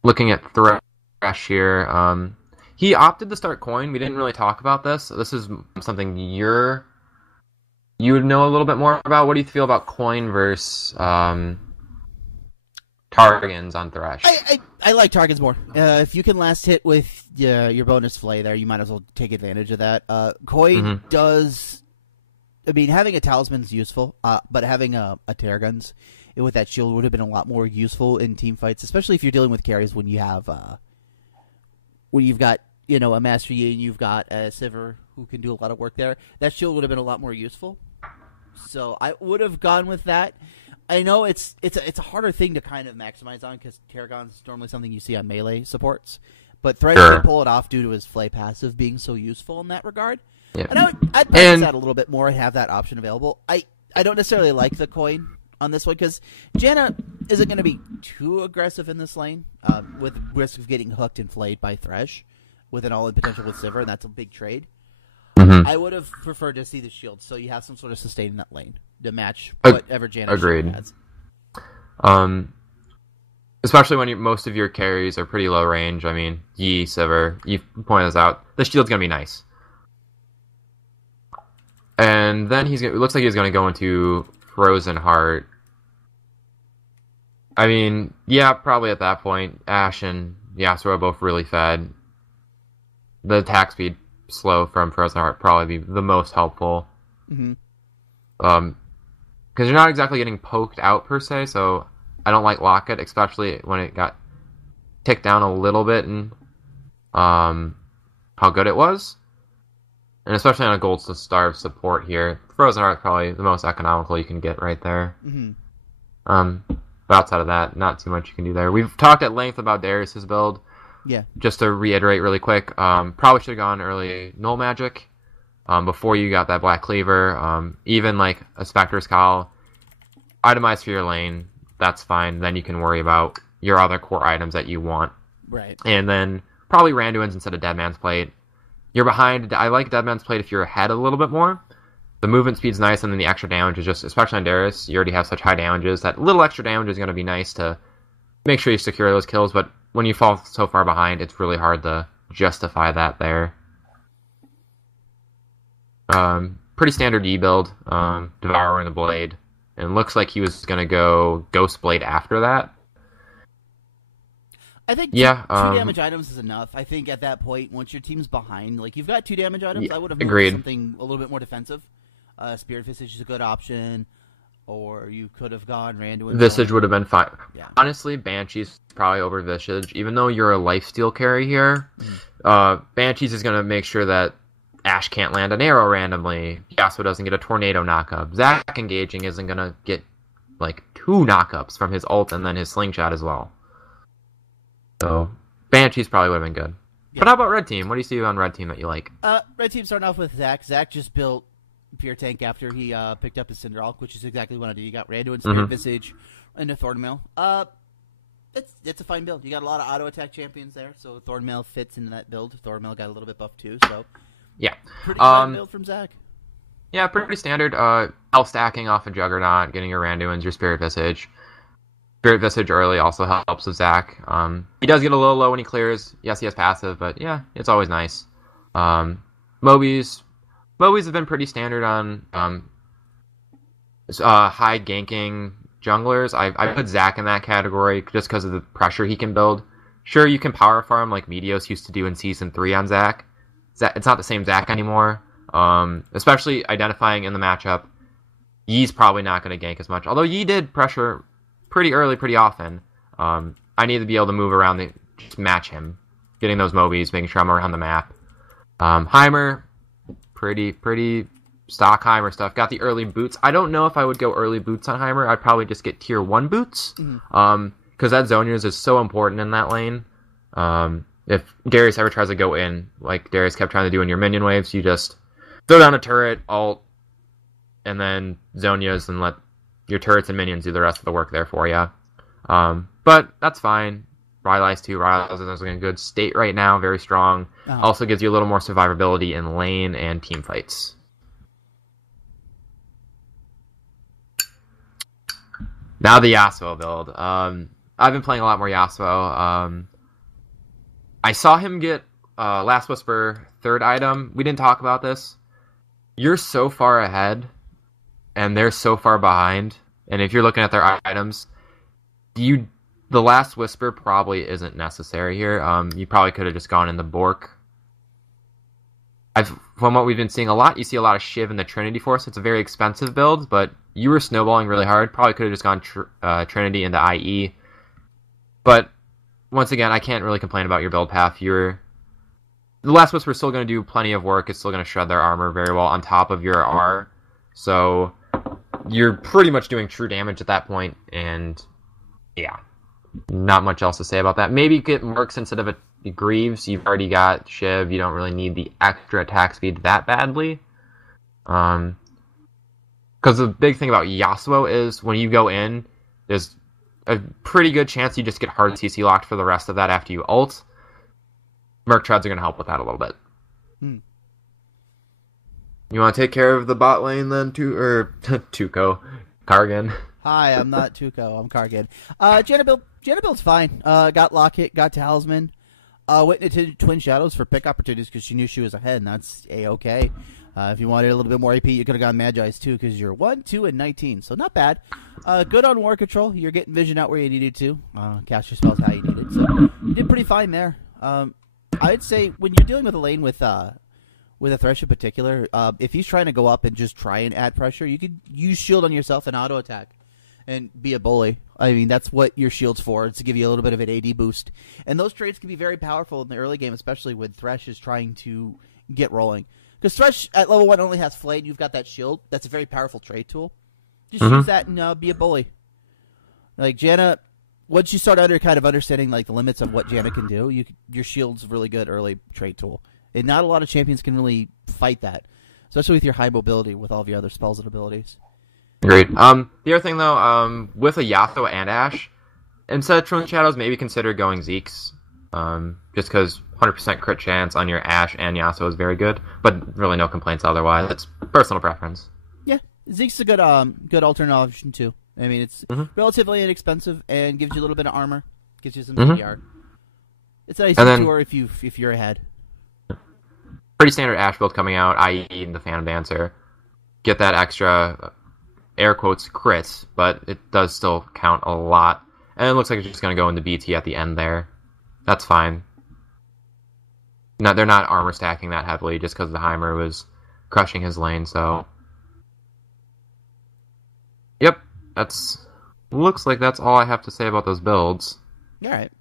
Looking at Thresh here, he opted to start coin. We didn't really talk about this. This is something you would know a little bit more about. What do you feel about coin versus Targans on Thresh? I like Targans more. If you can last hit with your bonus flay there, you might as well take advantage of that. Coin does... I mean, having a talisman's useful, but having a Targans with that shield would have been a lot more useful in team fights, especially if you're dealing with carries when you have... when you've got, a Master Yi and you've got a Sivir who can do a lot of work there. That shield would have been a lot more useful. So I would have gone with that. I know it's a harder thing to kind of maximize on because Targon's normally something you see on melee supports, but Thresh can pull it off due to his flay passive being so useful in that regard. Yeah. And I'd balance that a little bit more and have that option available. I don't necessarily like the coin on this one because Janna isn't going to be too aggressive in this lane with risk of getting hooked and flayed by Thresh with an all-in potential with Sivir, and that's a big trade. I would have preferred to see the shield, so you have some sort of sustain in that lane to match whatever Janna has. Especially when most of your carries are pretty low range. I mean, Yi, Sivir, you pointed this out. The shield's going to be nice. And then it looks like he's going to go into Frozen Heart. I mean, yeah, probably at that point, Ashe and Yasuo are both really fed. The attack speed slow from Frozen Heart probably be the most helpful. Because you're not exactly getting poked out per se, so I don't like Locket, especially when it got ticked down a little bit and how good it was. And especially on a Gold to Starve support here, Frozen Heart probably the most economical you can get right there. But outside of that, not too much you can do there. We've talked at length about Darius' build. Yeah. Just to reiterate really quick, probably should have gone early Null Magic before you got that Black Cleaver. Even like a Spectre's Call, itemized for your lane, that's fine. Then you can worry about your other core items that you want. Right. And then probably Randuin's instead of Dead Man's Plate. You're behind. I like Dead Man's Plate if you're ahead a little bit more. The movement speed's nice, and then the extra damage is just, especially on Darius, you already have such high damages. That little extra damage is going to be nice to make sure you secure those kills, but when you fall so far behind, it's really hard to justify that there. Pretty standard E build, Devouring the Blade. and looks like he was going to go Ghost Blade after that. I think Yeah, two damage items is enough. I think at that point, once your team's behind, like you've got 2 damage items, Yeah, I would have moved agreed. something a little bit more defensive. Spirit Visage is a good option, or you could have gone Randuin. Visage would have been fine. Yeah. Honestly, Banshee's probably over Visage. Even though you're a lifesteal carry here, Banshee's is going to make sure that Ash can't land an arrow randomly. Yasuo doesn't get a tornado knockup. Zac engaging isn't going to get like 2 knockups from his ult and then his slingshot as well. So Banshee's probably would have been good. Yeah. But how about Red Team? What do you see on Red Team that you like? Red Team starting off with Zac. Zac just built Pure Tank after he picked up his Cinderall, which is exactly what I did. You got Randuin, Spirit Visage, and a Thornmail. It's a fine build. You got a lot of auto attack champions there, so Thornmail fits into that build. Thornmail got a little bit buff too, so yeah, pretty good build from Zac. Yeah, pretty standard. L stacking off a Juggernaut, getting your Randuins, your Spirit Visage. Spirit Visage early also helps with Zac. He does get a little low when he clears. Yes, he has passive, but yeah, it's always nice. Mobies have been pretty standard on high ganking junglers. I put Zac in that category just because of the pressure he can build. Sure, you can power farm like Meteos used to do in Season 3 on Zac. It's not the same Zac anymore. Especially identifying in the matchup, Yi's probably not going to gank as much. Although Yi did pressure pretty early, pretty often. I need to be able to move around, just match him, getting those Mobies, making sure I'm around the map. Heimer, pretty stock Heimer stuff. Got the early boots. I don't know if I would go early boots on Heimer. I'd probably just get tier 1 boots, because that Zhonya's is so important in that lane. If Darius ever tries to go in, like Darius kept trying to do in your minion waves, you just throw down a turret, ult, and then Zhonya's, and let your turrets and minions do the rest of the work there for you. But that's fine. Rylai's too. Rylai's is in a good state right now, very strong. Also gives you a little more survivability in lane and team fights. Now the Yasuo build. I've been playing a lot more Yasuo. I saw him get Last Whisper 3rd item. We didn't talk about this. You're so far ahead, and they're so far behind. And if you're looking at their items, the Last Whisper probably isn't necessary here. You probably could have just gone in the Bork. From what we've been seeing a lot, you see a lot of Shiv in the Trinity Force. It's a very expensive build, but you were snowballing really hard. Probably could have just gone Trinity into IE. But once again, I can't really complain about your build path. The Last Whisper is still going to do plenty of work. It's still going to shred their armor very well on top of your R. So you're pretty much doing true damage at that point, and yeah, not much else to say about that. Maybe get Mercs instead of a Greaves. You've already got Shiv. You don't really need the extra attack speed that badly. Because the big thing about Yasuo is when you go in, there's a pretty good chance you just get hard CC locked for the rest of that after you ult. Merc Treads are going to help with that a little bit. You want to take care of the bot lane then, Tuco, Kargan? Hi, I'm not Tuco. I'm Kargan. Janna build's fine. Got Locket, got Talisman. Went into Twin Shadows for pick opportunities because she knew she was ahead, and that's A-okay. If you wanted a little bit more AP, you could have gone Magi's too because you're 1, 2, and 19, so not bad. Good on War Control. You're getting Vision out where you needed to. Cast your spells how you needed, so you did pretty fine there. I'd say when you're dealing with a lane with a Thresh in particular, if he's trying to go up and just try and add pressure, you could use shield on yourself and auto attack and be a bully. I mean, that's what your shield's for. It's to give you a little bit of an AD boost. And those trades can be very powerful in the early game, especially when Thresh is trying to get rolling. Because Thresh at level 1 only has Flay, and you've got that shield. That's a very powerful trade tool. Just use that and be a bully. Like, Janna, once you start understanding like the limits of what Janna can do, your shield's a really good early trade tool. And not a lot of champions can really fight that, especially with your high mobility with all of your other spells and abilities. Agreed. The other thing, though, with a Yasuo and Ashe, instead of Twin Shadows, maybe consider going Zeke's. Just because 100% crit chance on your Ashe and Yasuo is very good, but really no complaints otherwise. It's personal preference. Yeah, Zeke's a good alternate option, too. I mean, it's relatively inexpensive and gives you a little bit of armor, gives you some CDR. It's a nice tour if you're ahead. Pretty standard Ashe build coming out, i.e. the Phantom Dancer. Get that extra air quotes crits, but it does still count a lot. And it looks like it's just going to go into BT at the end there. That's fine. No, they're not armor stacking that heavily just because the Heimer was crushing his lane, so... Yep, looks like that's all I have to say about those builds. Alright.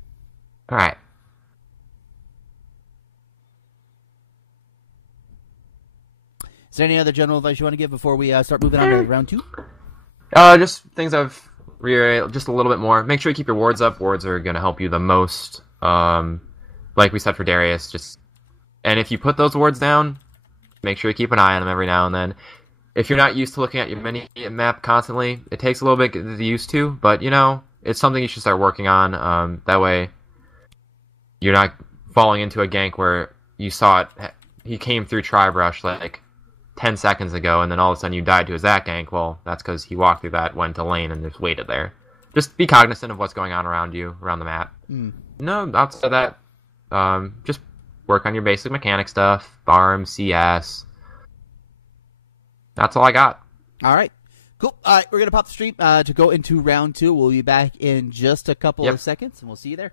Alright. Is there any other general advice you want to give before we start moving on to round 2? Just things I've reiterated just a little bit more. Make sure you keep your wards up. Wards are going to help you the most. Like we said for Darius, and if you put those wards down, make sure you keep an eye on them every now and then. If you're not used to looking at your mini map constantly, it takes a little bit to get used to, but it's something you should start working on. That way, you're not falling into a gank where you saw it. He came through Tribrush like 10 seconds ago, and then all of a sudden you died to his that gank. Well, that's because he walked through that, went to lane, and just waited there. Just be cognizant of what's going on around you, around the map. No, outside of that, just work on your basic mechanic stuff, farm, CS. That's all I got. All right. Cool. All right, we're going to pop the stream to go into round 2. We'll be back in just a couple of seconds, and we'll see you there.